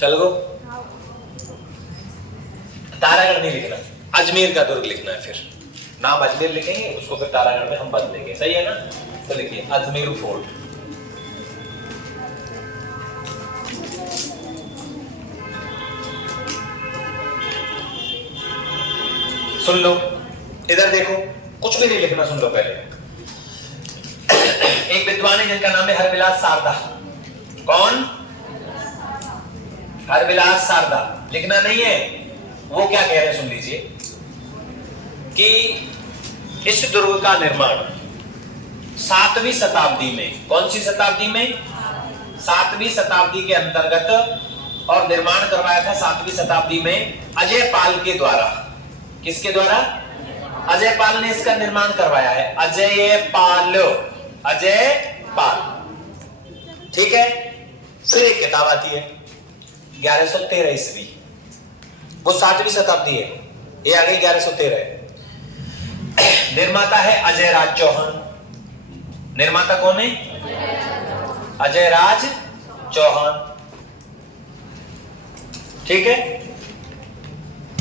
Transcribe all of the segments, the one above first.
चल गो। तारागढ़ नहीं लिखना, अजमेर का दुर्ग लिखना है। फिर नाम अजमेर लिखेंगे, उसको फिर तारागढ़ में हम बदलेंगे, सही है ना। तो लिखिए अजमेर फोर्ट। सुन लो, इधर देखो, कुछ भी नहीं लिखना, सुन लो पहले। एक विद्वान है जिनका नाम है हरविलास सारदा। कौन? हरविलास सारदा। लिखना नहीं है। वो क्या कह रहे हैं सुन लीजिए कि इस दुर्ग का निर्माण 7वीं शताब्दी में, कौन सी शताब्दी में? 7वीं शताब्दी के अंतर्गत, और निर्माण करवाया था 7वीं शताब्दी में अजय पाल के द्वारा। किसके द्वारा? अजय पाल ने इसका निर्माण करवाया है। अजय पाल, अजय पाल, ठीक है। फिर एक किताब आती है 1113 ईस्वी, वो 7वीं शताब्दी है, ये आ गई 1113। निर्माता है अजय राज चौहान। निर्माता कौन है? अजय राज चौहान, ठीक है।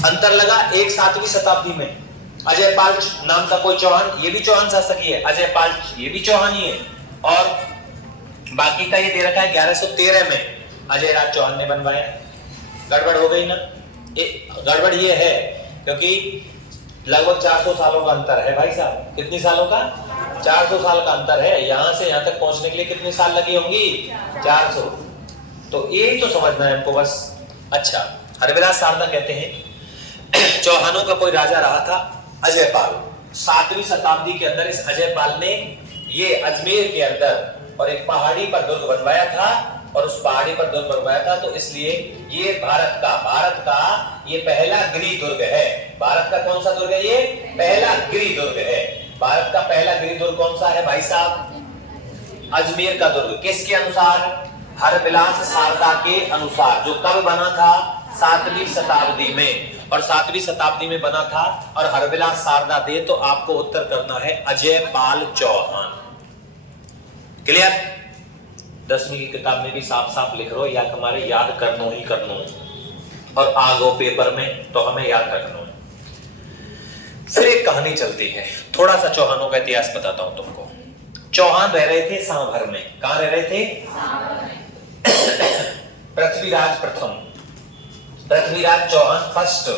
अंतर लगा, एक 7वीं शताब्दी में अजय पाल नाम का कोई चौहान, ये भी चौहान शासक ही है, अजय पाल ये भी चौहान ही है, और बाकी का ये दे रखा है 1113 में अजय राज चौहान ने बनवाया। गड़बड़ हो गई ना। गड़बड़ ये है क्योंकि लगभग 400 सालों का अंतर है भाई साहब। कितने सालों का? 400 साल का अंतर है। यहां से यहां तक पहुंचने के लिए कितने साल लगी होंगी? 400। तो यही तो समझना है हमको बस। अच्छा, हरविलास सारदा कहते हैं चौहानों का कोई राजा रहा था अजय पाल। 7वीं शताब्दी के अंदर इस अजय पाल ने ये अजमेर के अंदर और एक पहाड़ी पर दुर्ग बनवाया था, और उस पहाड़ी पर दुर्ग बनवाया था, तो इसलिए ये भारत का ये पहला गिरि दुर्ग है। भारत का कौन सा दुर्ग है? ये पहला गिरि दुर्ग है। भारत का पहला गिरि दुर्ग कौन सा है भाई साहब? अजमेर का दुर्ग। किसके अनुसार? हरविलास सारदा के अनुसार, जो कब बना था? 7वीं शताब्दी में। और 7वीं शताब्दी में बना था, और हरविलास सारदा दे तो आपको उत्तर करना है अजय पाल चौहान। क्लियर? 10वीं की किताब में भी साफ साफ लिख रहो, या हमारे याद करनो ही करनो, और आगो पेपर में तो हमें याद रखना है। फिर एक कहानी चलती है, थोड़ा सा चौहानों का इतिहास बताता हूं तुमको। चौहान रह रहे थे सांभर में। कहां रह रहे थे? पृथ्वीराज प्रथम, पृथ्वीराज चौहान फर्स्ट,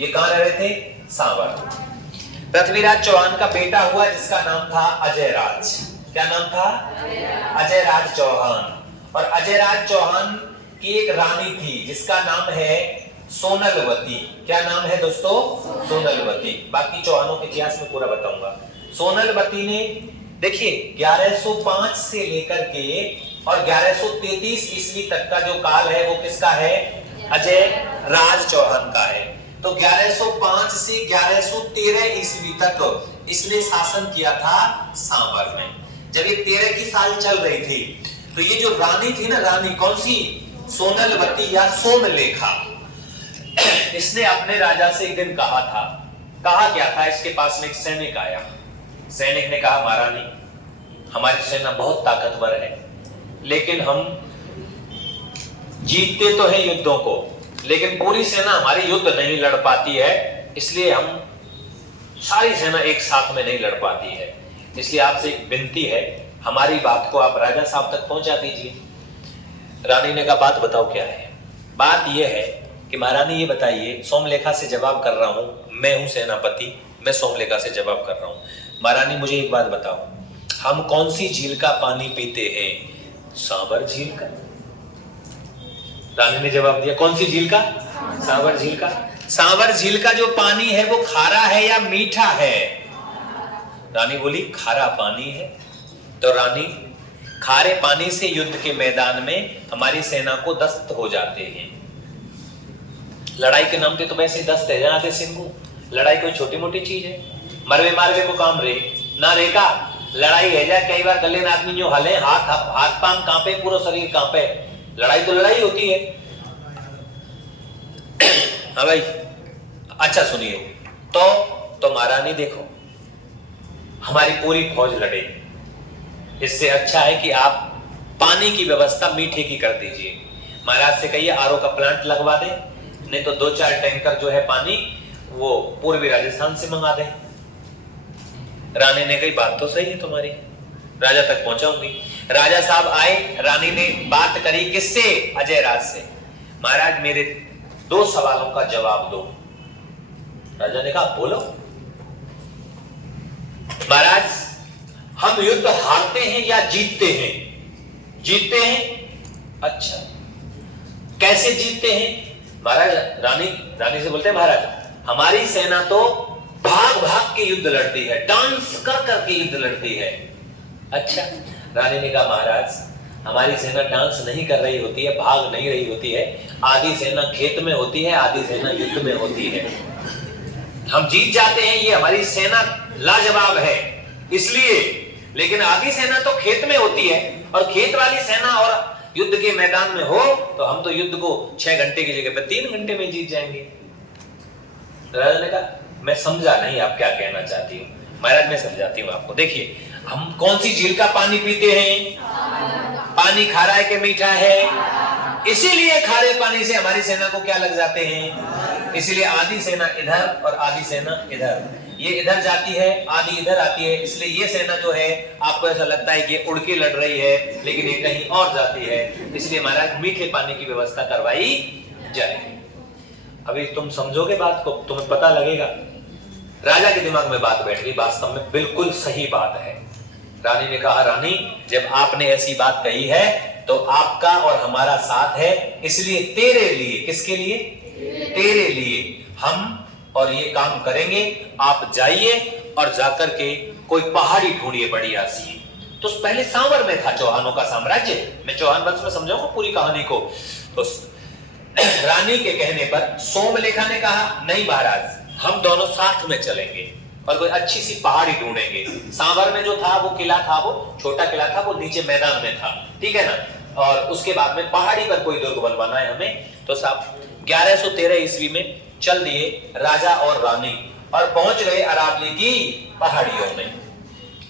ये कहां रह रहे थे? सांभर। पृथ्वीराज चौहान का बेटा हुआ जिसका नाम था अजय राज। क्या नाम था? अजय राज चौहान। और अजय राज चौहान की एक रानी थी जिसका नाम है सोनलवती। क्या नाम है दोस्तों? सोनलवती। बाकी चौहानों के इतिहास में पूरा बताऊंगा। सोनलवती ने, देखिए 1105 से लेकर के और 1133 ईस्वी तक का जो काल है वो किसका है? अजय राज चौहान का है। तो 1105 से 1113 ईस्वी तक इसने शासन किया था सांभर में। जब ये 13 की साल चल रही थी, तो ये जो रानी थी ना, रानी कौन सी? सोनलवती या सोमलेखा, इसने अपने राजा से एक दिन कहा था, कहा क्या था? इसके पास में एक सैनिक आया। सैनिक ने कहा, महारानी हमारी सेना बहुत ताकतवर है, लेकिन हम जीतते तो हैं युद्धों को, लेकिन पूरी सेना हमारी युद्ध नहीं लड़ पाती है, इसलिए हम सारी सेना एक साथ में नहीं लड़ पाती है। इसलिए आपसे एक विनती है, हमारी बात को आप राजा साहब तक पहुंचा दीजिए। रानी ने कहा, बात बताओ क्या है? बात यह है कि महारानी ये बताइए, सोमलेखा से जवाब कर रहा हूं, मैं हूं सेनापति, मैं सोमलेखा से जवाब कर रहा हूं। महारानी मुझे एक बात बताओ, हम कौन सी झील का पानी पीते हैं? सांभर झील का। रानी ने जवाब दिया, कौन सी झील का? सांभर झील का। सांभर झील का जो पानी है वो खारा है या मीठा है? रानी बोली, खारा पानी है। तो रानी, खारे पानी से युद्ध के मैदान में हमारी सेना को दस्त हो जाते हैं। लड़ाई के नाम पे तो वैसे दस्त है जाते सिंगू। लड़ाई कोई छोटी मोटी चीज है? मरवे मारवे को काम रे ना रेखा। लड़ाई है जाए, कई बार गले में आदमी जो हले, हाथ पांव कांपे, पूरा शरीर कांपे। लड़ाई तो लड़ाई होती है। हाँ भाई, अच्छा सुनिए, तो महारानी देखो, हमारी पूरी फौज लड़े, इससे अच्छा है कि आप पानी की व्यवस्था मीठे की कर दीजिए। महाराज से कहिए आरओ का प्लांट लगवा दे, नहीं तो 2-4 टैंकर जो है पानी वो पूर्वी राजस्थान से मंगा दे। रानी ने कही बात तो सही है तुम्हारी, राजा तक पहुंचाऊंगी। राजा साहब आए, रानी ने बात करी किससे? अजय राज से। महाराज मेरे 2 सवालों का जवाब दो। राजा ने कहा बोलो। महाराज हम युद्ध हारते हैं या जीतते हैं? जीतते हैं। अच्छा कैसे जीतते हैं? महाराज रानी से बोलते हैं महाराज हमारी सेना तो भाग भाग के युद्ध लड़ती है, डांस कर कर के युद्ध लड़ती है। अच्छा। रानी ने कहा महाराज हमारी सेना डांस नहीं कर रही होती है, भाग नहीं रही होती है, आधी सेना खेत में होती है, आधी सेना युद्ध में होती है। हम जीत जाते हैं, ये हमारी सेना लाजवाब है इसलिए, लेकिन आधी सेना तो खेत में होती है, और खेत वाली सेना और युद्ध के मैदान में हो तो हम तो युद्ध को 6 घंटे की जगह पर 3 घंटे में जीत जाएंगे। राजा ने कहा मैं समझा नहीं आप क्या कहना चाहती हो। महाराज मैं समझाती हूँ आपको। देखिए हम कौन सी झील का पानी पीते हैं? पानी खारा है कि मीठा है? इसीलिए खारे पानी से हमारी सेना को क्या लग जाते हैं, इसलिए आधी सेना इधर और आधी सेना इधर, ये इधर जाती है आधी इधर आती है, इसलिए ये सेना जो है आपको ऐसा लगता है कि उड़ के लड़ रही है लेकिन ये कहीं और जाती है, इसलिए महाराज मीठे पानी की व्यवस्था करवाई जाए। अभी तुम समझोगे बात को, तुम्हें पता लगेगा। राजा के दिमाग में बात बैठ गई, वास्तव में बिल्कुल सही बात है। रानी ने कहा रानी जब आपने ऐसी बात कही है तो आपका और हमारा साथ है, इसलिए तेरे लिए, किसके लिए? तेरे लिए हम और ये काम करेंगे। आप जाइए और जाकर के कोई पहाड़ी ढूंढिए बढ़िया सी। तो पहले सांवर में था चौहानों का साम्राज्य, मैं चौहान वंश में समझाऊंगा पूरी कहानी को। तो रानी के कहने पर सोमलेखा ने कहा नहीं महाराज हम दोनों साथ में चलेंगे और कोई अच्छी सी पहाड़ी ढूंढेंगे। सांवर में जो था वो किला था, वो छोटा किला था, वो नीचे मैदान में था, ठीक है ना। और उसके बाद में पहाड़ी पर कोई दुर्ग बनवाना है हमें। तो साहब 1113 ईस्वी में चल दिए राजा और रानी और पहुंच गए अरावली की पहाड़ियों में।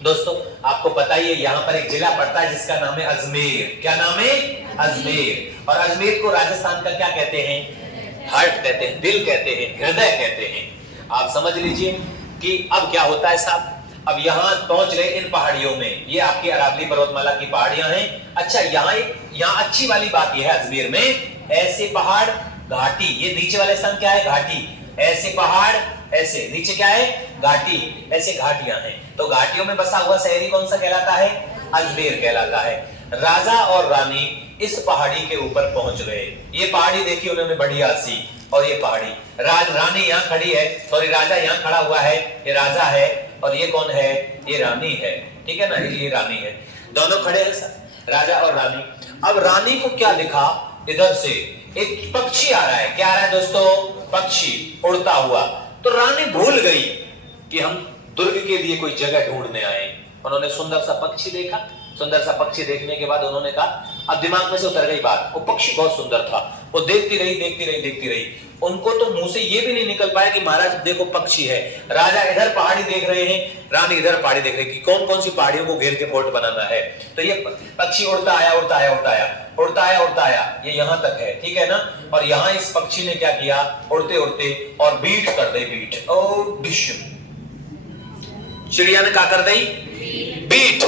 दोस्तों आपको पता ही है यहाँ पर एक जिला पड़ता है जिसका नाम है अजमेर। क्या नाम है? अजमेर। और अजमेर को राजस्थान का क्या कहते हैं? हार्ट कहते हैं, दिल कहते हैं, हृदय कहते हैं। आप समझ लीजिए कि अब क्या होता है साहब, अब यहाँ पहुंच गए इन पहाड़ियों में, ये आपकी अरावली पर्वतमाला की पहाड़ियां हैं। अच्छा यहाँ अच्छी वाली बात यह है अजमेर में ऐसे पहाड़ घाटी, ये नीचे वाले स्थान क्या है? घाटी। ऐसे पहाड़ ऐसे, नीचे क्या है? घाटी, ऐसे घाटियां हैं। तो घाटियों में बसा हुआ शहरी कौन सा कहलाता है? अजमेर कहलाता है। राजा और रानी इस पहाड़ी के ऊपर पहुंच गए। ये पहाड़ी देखी उन्होंने बढ़िया सी, और ये पहाड़ी रानी यहाँ खड़ी है, सॉरी राजा यहाँ खड़ा हुआ है, ये राजा है और ये कौन है? ये रानी है, ठीक है ना, ये रानी है। दोनों खड़े हैं सर, राजा और रानी। अब रानी को क्या दिखा? इधर से एक पक्षी आ रहा है। क्या आ रहा है दोस्तों? पक्षी उड़ता हुआ। तो रानी भूल गई कि हम दुर्ग के लिए कोई जगह ढूंढने आए। उन्होंने सुंदर सा पक्षी देखा, सुंदर सा पक्षी देखने के बाद उन्होंने कहा, अब दिमाग में से उतर गई बात, वो पक्षी बहुत सुंदर था। वो देखती रही। उनको तो मुंह से ये भी नहीं निकल पाया कि महाराज देखो पक्षी है। राजा इधर पहाड़ी देख रहे हैं, रानी इधर पहाड़ी देख रही कि कौन कौन सी पहाड़ियों को घेर के फोर्ट बनाना है। तो ये पक्षी उड़ता आया, ये यहाँ तक है, ठीक है ना। और यहाँ इस पक्षी ने क्या किया? उड़ते उड़ते और बीट कर दे, बीट ओ डिश, चिड़िया ने क्या कर दी? बीट।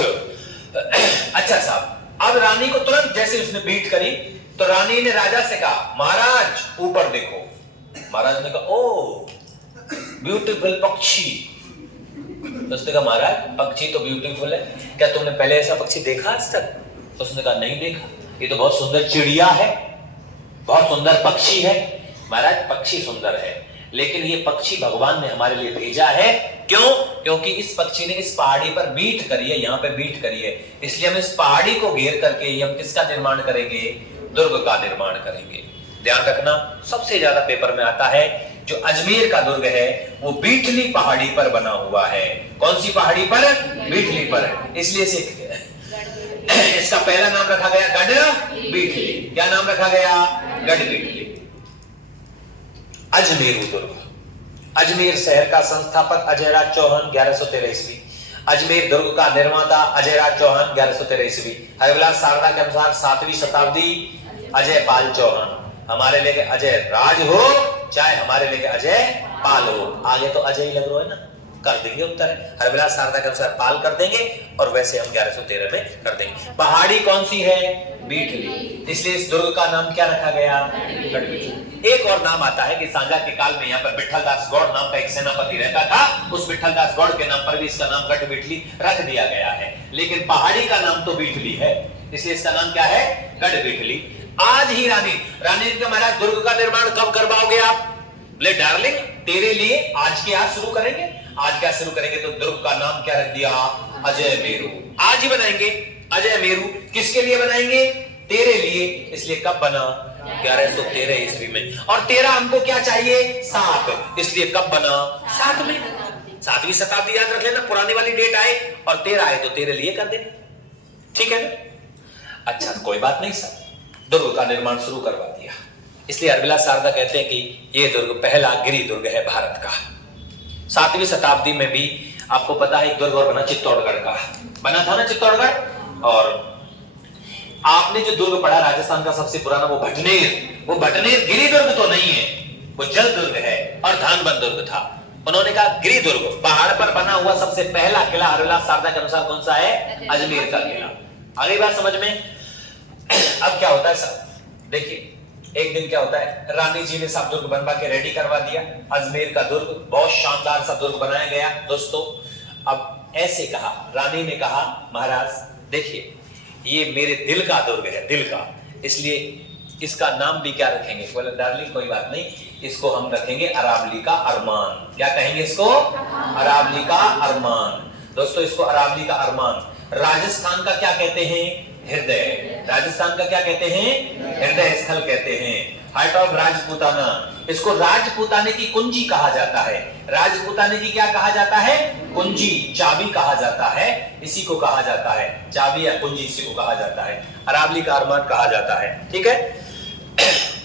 अच्छा साहब, अब रानी को तुरंत जैसे उसने बीट करी तो रानी ने राजा से कहा महाराज ऊपर देखो। महाराज ने कहा ओ ब्यूटीफुल पक्षी। तो उसने कहा महाराज पक्षी तो ब्यूटीफुल है, क्या तुमने पहले ऐसा पक्षी देखा आज तक? तो उसने कहा नहीं देखा, ये तो बहुत सुंदर चिड़िया है, बहुत सुंदर पक्षी है। महाराज पक्षी सुंदर है, लेकिन ये पक्षी भगवान ने हमारे लिए भेजा है। क्यों? क्योंकि इस पक्षी ने इस पहाड़ी पर बीट करी है, यहाँ पे बीट करी है, इसलिए हम इस पहाड़ी को घेर करके हम किसका निर्माण करेंगे? दुर्ग का निर्माण करेंगे। ध्यान रखना, सबसे ज्यादा पेपर में आता है जो अजमेर का दुर्ग है वो बीटली पहाड़ी पर बना हुआ है। कौन सी पहाड़ी पर? बीटली पर। इसलिए इसका पहला नाम रखा गया गढ़ बीटली। क्या नाम रखा गया? गढ़ बीटली। अजमेर दुर्ग। अजमेर शहर का संस्थापक अजयराज चौहान 1113 ईस्वी। अजमेर दुर्ग का निर्माता अजयराज चौहान 1113 ईस्वी। हरिविलास शारदा के अनुसार 7वीं शताब्दी अजय पाल चौहान। हमारे लेके अजय राज हो चाहे हमारे लेके अजय पाल हो, आगे तो अजय ही लग रहा है ना, कर देंगे उत्तर। हरविलास शारदा के अनुसार पाल कर देंगे और वैसे हम 1113 में कर देंगे। पहाड़ी कौन सी है? बीठली, इसलिए इस दुर्ग का नाम क्या रखा गया? गढ़बीठली। एक और नाम आता है कि सांझा के काल में यहाँ पर विठलदास गौड़ नाम का एक सेनापति रहता था, उस विठलदास गौड़ के नाम पर भी इसका नाम गढ़बीठली रख दिया गया है, लेकिन पहाड़ी का नाम तो बीठली है, इसलिए इसका नाम क्या है? गढ़बीठली। आज ही रानी के महाराज दुर्ग का निर्माण कब करवाओगे आप? बोले डार्लिंग तेरे लिए आज के आज शुरू करेंगे। आज क्या शुरू करेंगे? तो दुर्ग का नाम क्या रख दिया? अजय मेरू। आज ही बनाएंगे अजय मेरू। किसके लिए बनाएंगे? तेरे लिए। इसलिए कब बना? 1113 ईस्वी में। और 13 हमको क्या चाहिए? 7, इसलिए कब बना? 7 में। 7वीं शताब्दी याद रख लेना, पुरानी वाली डेट आए और 13 आए तो तेरे लिए कर देना, ठीक है ना? अच्छा कोई बात नहीं सर, दुर्ग का निर्माण शुरू करवा दिया। इसलिए हरविलास शारदा कहते हैं कि यह दुर्ग पहला गिरी दुर्ग है भारत का। 7वीं शताब्दी में भी आपको पता है एक दुर्ग और बना चित्तौड़गढ़ का, बना था ना चित्तौड़गढ़। और आपने जो दुर्ग पढ़ा राजस्थान का सबसे पुराना वो भटनेर गिरी दुर्ग तो नहीं है, वो जल दुर्ग है और धानबंद दुर्ग था। उन्होंने कहा गिरी दुर्ग पहाड़ पर बना हुआ सबसे पहला किला हरविलास शारदा के अनुसार कौन सा है? अजमेर का किला। अगली बात समझ में। अब क्या होता है साहब, देखिए एक दिन क्या होता है, रानी जी ने सब दुर्ग बनवा के रेडी करवा दिया। अजमेर का दुर्ग बहुत शानदार सा दुर्ग बनाया गया दोस्तों। अब ऐसे कहा, रानी ने कहा महाराज देखिए ये मेरे दिल का दुर्ग है, दिल का, इसलिए इसका नाम भी क्या रखेंगे? बोले डार्लिंग कोई बात नहीं, इसको हम रखेंगे अरावली का अरमान। क्या कहेंगे इसको? अरावली का अरमान। दोस्तों इसको अरावली का अरमान। राजस्थान का क्या कहते हैं? हृदय। राजस्थान का क्या कहते हैं? हृदय स्थल कहते हैं, हार्ट ऑफ राजपूताना। इसको राजपूताने की कुंजी कहा जाता है। राजपूताने की क्या कहा जाता है? कुंजी, चाबी कहा जाता है, इसी को कहा जाता है चाबी या कुंजी, इसी को कहा जाता है। अरावली का अरमान कहा जाता है, ठीक है।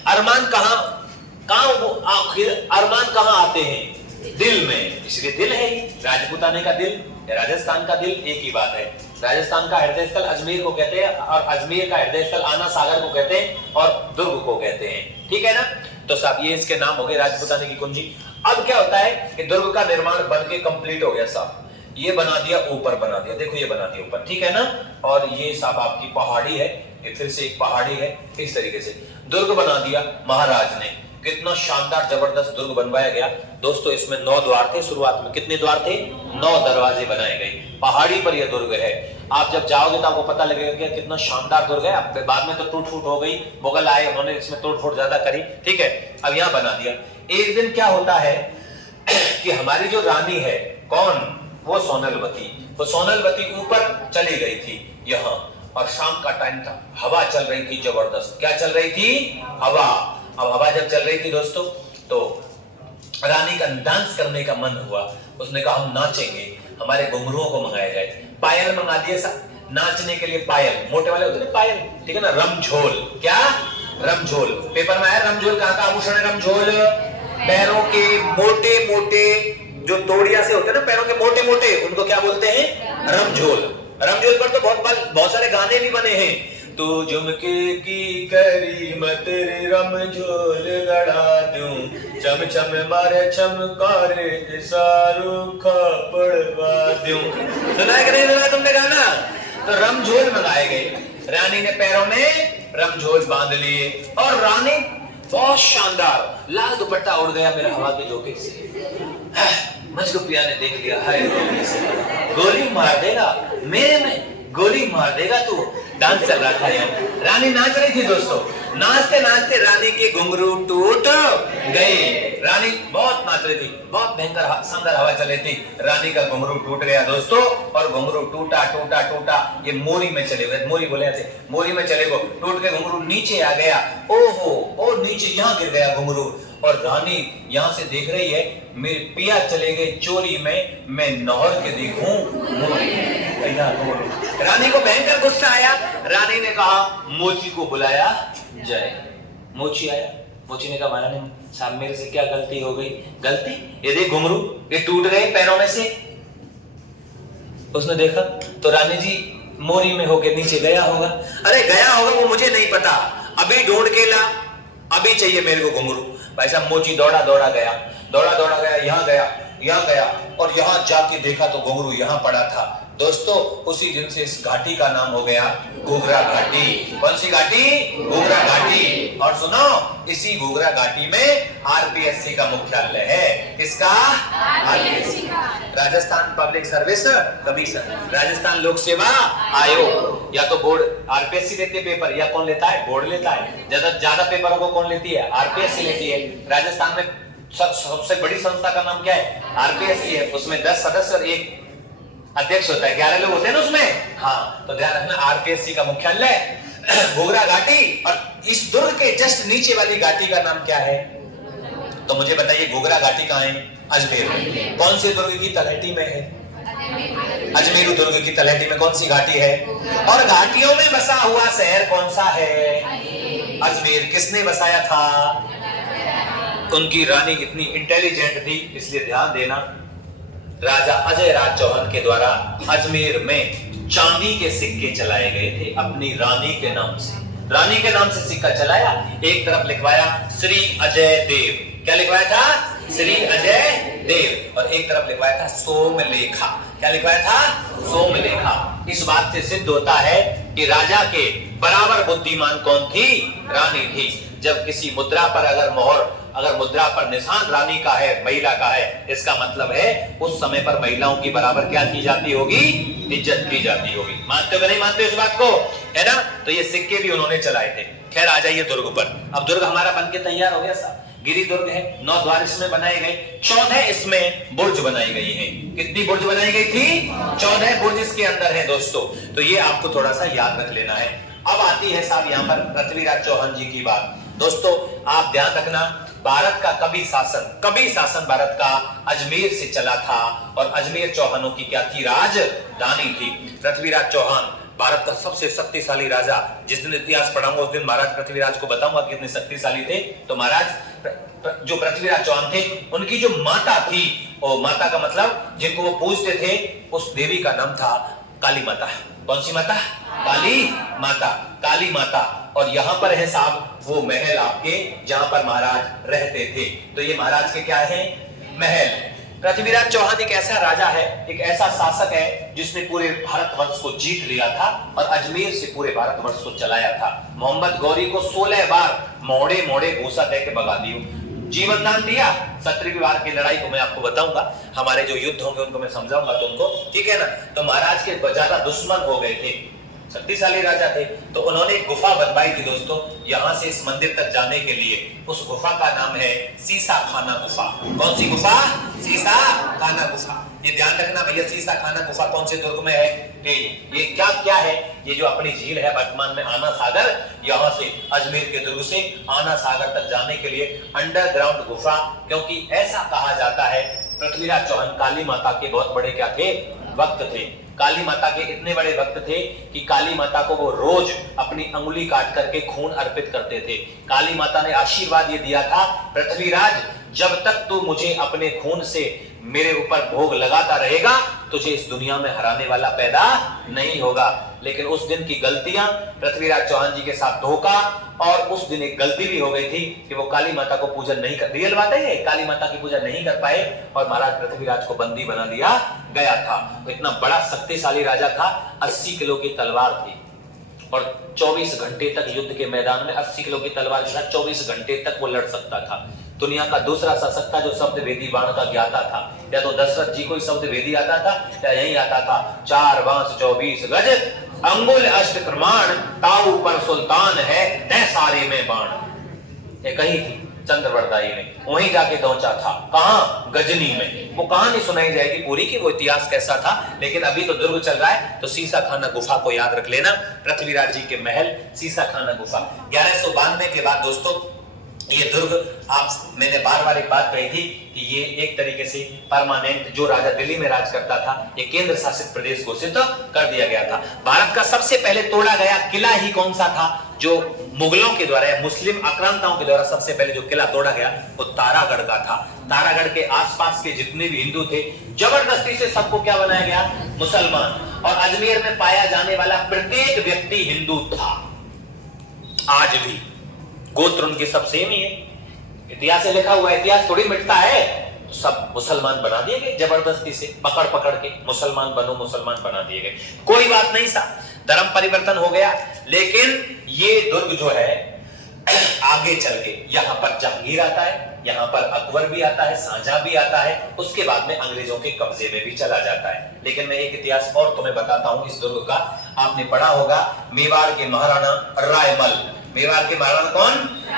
अरमान कहां वो आखिर अरमान कहां आते हैं? दिल में, इसलिए दिल है राजपूताने का दिल, राजस्थान का दिल एक ही बात है। राजस्थान का हृदय स्थल अजमेर को कहते हैं और अजमेर का हृदय स्थल आना सागर को कहते हैं और दुर्ग को कहते हैं, ठीक है ना। तो साहब ये इसके नाम हो गए राजपूताने की कुंजी। अब क्या होता है कि दुर्ग का निर्माण बन के कंप्लीट हो गया साहब, ये बना दिया, ऊपर बना दिया, देखो ये बना दिया ऊपर, ठीक है ना। और ये साहब आपकी पहाड़ी है, ये फिर से एक पहाड़ी है, इस तरीके से दुर्ग बना दिया महाराज ने। कितना शानदार जबरदस्त दुर्ग बनवाया गया दोस्तों। इसमें 9 द्वार थे शुरुआत में। कितने द्वार थे? 9 दरवाजे बनाए गए। पहाड़ी पर यह दुर्ग है। आप जब जाओगे तो आपको पता लगेगा कि कितना शानदार दुर्ग है। अब बाद में तो टूट फूट हो गई, मुगल आए, उन्होंने इसमें तोड़ फोड़ ज्यादा करी, ठीक है। अब यहाँ बना दिया। एक दिन क्या होता है कि हमारी जो रानी है, कौन? वो सोनलवती। वो सोनलवती ऊपर चली गई थी यहाँ, और शाम का टाइम था, हवा चल रही थी जबरदस्त। क्या चल रही थी? हवा। अब हवा जब चल रही थी दोस्तों तो रानी का डांस करने का मन हुआ। उसने कहा हम नाचेंगे, हमारे घुंघरुओं को मंगाया जाए। पायल मंगा दिए सब नाचने के लिए, पायल मोटे वाले होते हैं पायल, ठीक है ना। रमझोल, क्या? रमझोल। पेपर में आया रमझोल कहाँ का आभूषण है? रमझोल पैरों के मोटे मोटे जो तोड़िया से होते हैं ना, पैरों के मोटे मोटे, उनको क्या बोलते हैं? रमझोल। रमझोल पर तो बहुत सारे गाने भी बने हैं। तो झुमके की करी मत रमझोल गड़ा दूं, चम चम मारे चमकारे इशारू पड़वा दूं। सुना है कि नहीं सुना तुमने गाना? तो रमझोल मंगाए गए। रानी ने पैरों में रमझोल बांध लिए और रानी बहुत शानदार लाल दुपट्टा उड़ गया मेरा हवा के झोंके से। मजगुपिया ने देख लिया, हाय गोली मार देगा मेरे में, गोली मार देगा तू। डांस चल रहा था यहाँ, रानी नाच रही थी दोस्तों। नाचते नाचते रानी के घुंघरू टूट गए। रानी बहुत नाच रही थी, बहुत भयंकर शानदार हवा चल रही थी। रानी का घुंघरू टूट गया दोस्तों, और घुंघरू टूटा टूटा टूटा ये मोरी में चले गए। मोरी बोले थे, मोरी में चले गो, टूट के घुंघरू नीचे आ गया। ओहो, ओ नीचे यहाँ गिर गया घुंघरू। और रानी यहाँ से देख रही है, मेरे पिया चले गए चोरी में, मैं नौहर के देखूं मोरी। रानी को भयंकर गुस्सा आया। रानी ने कहा मोची को बुलाया जाए। मोची आया। मोची ने कहा महारानी साहब मेरे से क्या गलती हो गई? गलती? ये देख घुंघरू ये टूट गए पैरों में से। उसने देखा तो रानी जी मोरी में होके नीचे गया होगा। अरे गया होगा वो मुझे नहीं पता, अभी ढूंढ के ला, अभी चाहिए मेरे को घुंघरू। भाई साहब मोची दौड़ा दौड़ा गया, यहाँ गया और यहाँ जाके देखा तो घुंघरू यहाँ पड़ा था। दोस्तों उसी दिन से इस घाटी का नाम हो गया घूघरा घाटी। कौन सी घाटी? घूघरा घाटी। और सुनो, इसी घूघरा घाटी में आरपीएससी का मुख्यालय है। किसका? आरपीएससी का, Rajasthan public service commission, Rajasthan लोक सेवा आयोग। या तो बोर्ड आरपीएससी लेती है पेपर, या कौन लेता है? बोर्ड लेता है। ज्यादा पेपरों को कौन लेती है? आरपीएससी लेती है। राजस्थान में सबसे बड़ी संस्था का नाम क्या है? आरपीएससी है। उसमें 10 सदस्य और 1 अध्यक्ष होता है, 11 लोग होते हैं ना उसमें। हाँ, तो ध्यान रखना, आरपीएससी का मुख्यालय घूघरा घाटी। और इस दुर्ग के जस्ट नीचे वाली घाटी का नाम क्या है? तो मुझे बताइए, घूघरा घाटी कहाँ है? अजमेर में। कौन से दुर्ग की तलहटी में है? अजमेर दुर्ग की तलहटी में कौन सी घाटी है? और घाटियों में बसा हुआ शहर कौन सा है? अजमेर। किसने बसाया था? उनकी रानी इतनी इंटेलिजेंट थी, इसलिए ध्यान देना, राजा अजय राज चौहान के द्वारा अजमेर में चांदी के सिक्के चलाए गए थे अपनी रानी के नाम से। रानी के नाम से सिक्का चलाया, एक तरफ लिखवाया श्री अजय देव। क्या लिखवाया था? श्री अजय देव। और एक तरफ लिखवाया था सोमलेखा। क्या लिखवाया था? सोमलेखा। इस बात से सिद्ध होता है कि राजा के बराबर बुद्धिमान कौन थी? रानी थी। जब किसी मुद्रा पर अगर मुद्रा पर निशान रानी का है, महिला का है, इसका मतलब है उस समय पर महिलाओं की बराबर क्या की जाती होगी? इज्जत की जाती होगी। मानते हो कि नहीं मानते हो इस बात को? है ना? तो ये सिक्के भी उन्होंने चलाए थे। खैर, आ जाइए दुर्ग पर। अब दुर्ग हमारा बनके तैयार हो गया साहब। गिरी दुर्ग है, 9 द्वार इसमें बनाए गए, 14 इसमें बुर्ज बनाई गई है। कितनी बुर्ज बनाई गई थी? 14 बुर्ज इसके अंदर है दोस्तों। तो ये आपको थोड़ा सा याद रख लेना है। अब आती है साहब यहाँ पर पृथ्वीराज चौहान जी की बात। दोस्तों आप ध्यान रखना, भारत का कभी शासन भारत का अजमेर से चला था, और अजमेर चौहानों की क्या थी? राजधानी थी। पृथ्वीराज चौहान भारत का सबसे शक्तिशाली राजा। जिस दिन इतिहास पढ़ाऊंगा उस दिन महाराज पृथ्वीराज को बताऊंगा कितने शक्तिशाली थे। तो महाराज जो पृथ्वीराज चौहान थे, उनकी जो माता थी, और माता का मतलब जिनको वो पूजते थे, उस देवी का नाम था काली माता। कौन सी माता? काली माता। काली माता। और यहां पर है साहब वो महल आपके, जहां पर महाराज रहते थे। तो ये महाराज के क्या है? महल। पृथ्वीराज चौहान एक ऐसा राजा है, एक ऐसा शासक है जिसने पूरे भारतवर्ष को जीत लिया था और अजमेर से पूरे भारतवर्ष को चलाया था। मोहम्मद गौरी को 16 बार मोड़े मोड़े घूसा दे के भगा दियो, जीवन दान दिया। 17वीं बार की लड़ाई को मैं आपको बताऊंगा, हमारे जो युद्ध होंगे उनको मैं समझाऊंगा तुमको, ठीक है ना? तो महाराज के ज्यादा दुश्मन हो गए थे, शक्तिशाली राजा थे, तो उन्होंने एक गुफा बनवाई थी दोस्तों, यहां से इस मंदिर तक जाने के लिए। उस गुफा का नाम है सीसा खाना गुफा। कौन सी गुफा? सीसा खाना गुफा। ये ध्यान रखना भैया, सीसा खाना गुफा कौन से दुर्ग में है? ये क्या है? ये जो अपनी झील है वर्तमान में आना सागर, यहां से अजमेर के दुर्ग से आना सागर तक जाने के लिए अंडरग्राउंड गुफा। क्योंकि ऐसा कहा जाता है पृथ्वीराज चौहान काली माता के बहुत बड़े क्या थे? भक्त थे। काली माता के इतने बड़े भक्त थे कि काली माता को वो रोज अपनी अंगुली काट करके खून अर्पित करते थे। काली माता ने आशीर्वाद ये दिया था, पृथ्वीराज जब तक तू मुझे अपने खून से मेरे ऊपर भोग लगाता रहेगा, तुझे इस दुनिया में हराने वाला पैदा नहीं होगा। लेकिन उस दिन की गलतियां, पृथ्वीराज चौहान जी के साथ धोखा, और उस दिन एक गलती भी हो गई थी कि वो काली माता को पूजन नहीं कर, रियल बात है ये, काली माता की पूजा नहीं कर पाए और महाराज पृथ्वीराज को बंदी बना दिया गया था। इतना बड़ा शक्तिशाली राजा था, 80 किलो की तलवार थी और 24 घंटे तक युद्ध के मैदान में 80 किलो की तलवार के साथ 24 घंटे तक वो लड़ सकता था। दुनिया का दूसरा शासक था जो शब्द वेदी बाण का ज्ञाता था। या तो दशरथ जी को शब्द वेदी आता था, या यही आता था 4 बांस 24 गज, अंगुल अष्ट प्रमाण, ताऊ पर सुल्तान है तय सारे में बाण। एक ही थी चंद्रवरदाई में, वहीं जाके दौचा था। कहां? गजनी में। वो कहानी सुनाई जाएगी पूरी की वो इतिहास कैसा था, लेकिन अभी तो दुर्ग चल रहा है, तो सीसा खाना गुफा को याद रख लेना। पृथ्वीराज जी के महल सीसा खाना गुफा। 1192 के बाद दोस्तों ये दुर्ग, मैंने बार-बार एक बात कही थी कि ये एक तरीके से परमानेंट, जो राजा दिल्ली में राज करता था, ये केंद्र शासित प्रदेश घोषित कर दिया गया था। भारत का सबसे पहले तोड़ा गया किला ही कौन सा था? जो मुगलों के द्वारा या मुस्लिम आक्रांताओं के द्वारा सबसे पहले जो किला तोड़ा गया वो तारागढ़ का था। तारागढ़ के आसपास के जितने भी हिंदू थे, जबरदस्ती से सबको क्या बनाया गया? मुसलमान। और अजमेर में पाया जाने वाला प्रत्येक व्यक्ति हिंदू था। आज भी गोत्र उनके सब सेम ही है, इतिहास में लिखा हुआ है, इतिहास थोड़ी मिटता है। तो सब मुसलमान बना दिए गए, जबरदस्ती से पकड़ पकड़ के मुसलमान बनो, मुसलमान बना दिए गए। कोई बात नहीं सा, धर्म परिवर्तन हो गया, लेकिन ये दुर्ग जो है आगे चल के यहां पर जहांगीर आता है, यहां पर अकबर भी आता है, शाहजहां भी आता है, उसके बाद में अंग्रेजों के कब्जे में भी चला जाता है। लेकिन मैं एक इतिहास और तुम्हें बताता हूं इस दुर्ग का। आपने पढ़ा होगा मेवाड़ के महाराणा रायमल, मेवाड़ के महाराणा कौन?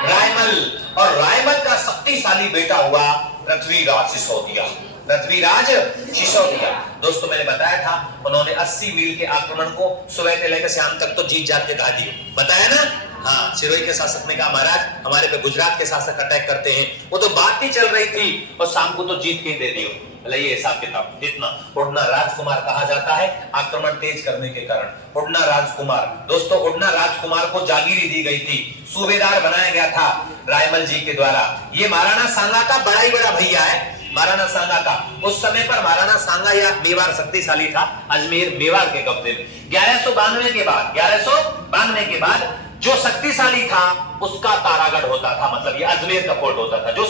रायमल। और रायमल का शक्तिशाली बेटा हुआ पृथ्वीराज सिसोदिया, पृथ्वीराज सिसोदिया। दोस्तों मैंने बताया था उन्होंने 80 मील के आक्रमण को सुबह से लेकर शाम तक तो जीत जात के गा दिए, बताया ना। हाँ, सिरोही के शासक ने कहा महाराज हमारे पे गुजरात के शासक अटैक करते हैं, वो तो बात ही चल रही थी और शाम को तो जीत के दे दियो। ये हिसाब किताब। इतना उड़ना राजकुमार कहा जाता है आक्रमण तेज करने के कारण। उड़ना राजकुमार, दोस्तों उड़ना राजकुमार को जागीरी दी गई थी, सूबेदार बनाया गया था रायमल जी के द्वारा। ये महाराणा सांगा का बड़ा ही बड़ा भैया है, महाराणा सांगा का। उस समय पर महाराणा सांगा या मेवाड़ शक्तिशाली था, अजमेर मेवाड़ के कब्जे में। 1192 के बाद जो शक्तिशाली था उसका तारागढ़ होता था, मतलब ये अजमेर का फोर्ट होता था। जो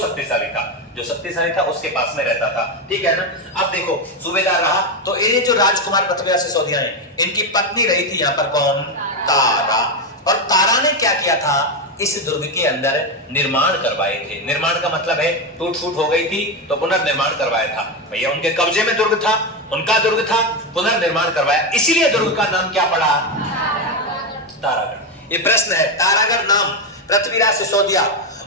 शक्तिशाली था उसके पास में रहता था, ठीक है ना। अब देखो सूबेदार रहा, तो ये जो राजकुमार पृथ्वीराज सिसोदिया है, इनकी पत्नी रही थी यहाँ पर कौन? तारा। और तारा ने क्या किया था, इस दुर्ग के अंदर निर्माण करवाए थे। निर्माण का मतलब है टूट फूट हो गई थी तो पुनर्निर्माण करवाया था। भैया उनके कब्जे में दुर्ग था, उनका दुर्ग था, पुनर्निर्माण करवाया, इसीलिए दुर्ग का नाम क्या पड़ा? तारागढ़। ये प्रश्न है, तारागढ़ नाम पृथ्वीराज सिसोदिया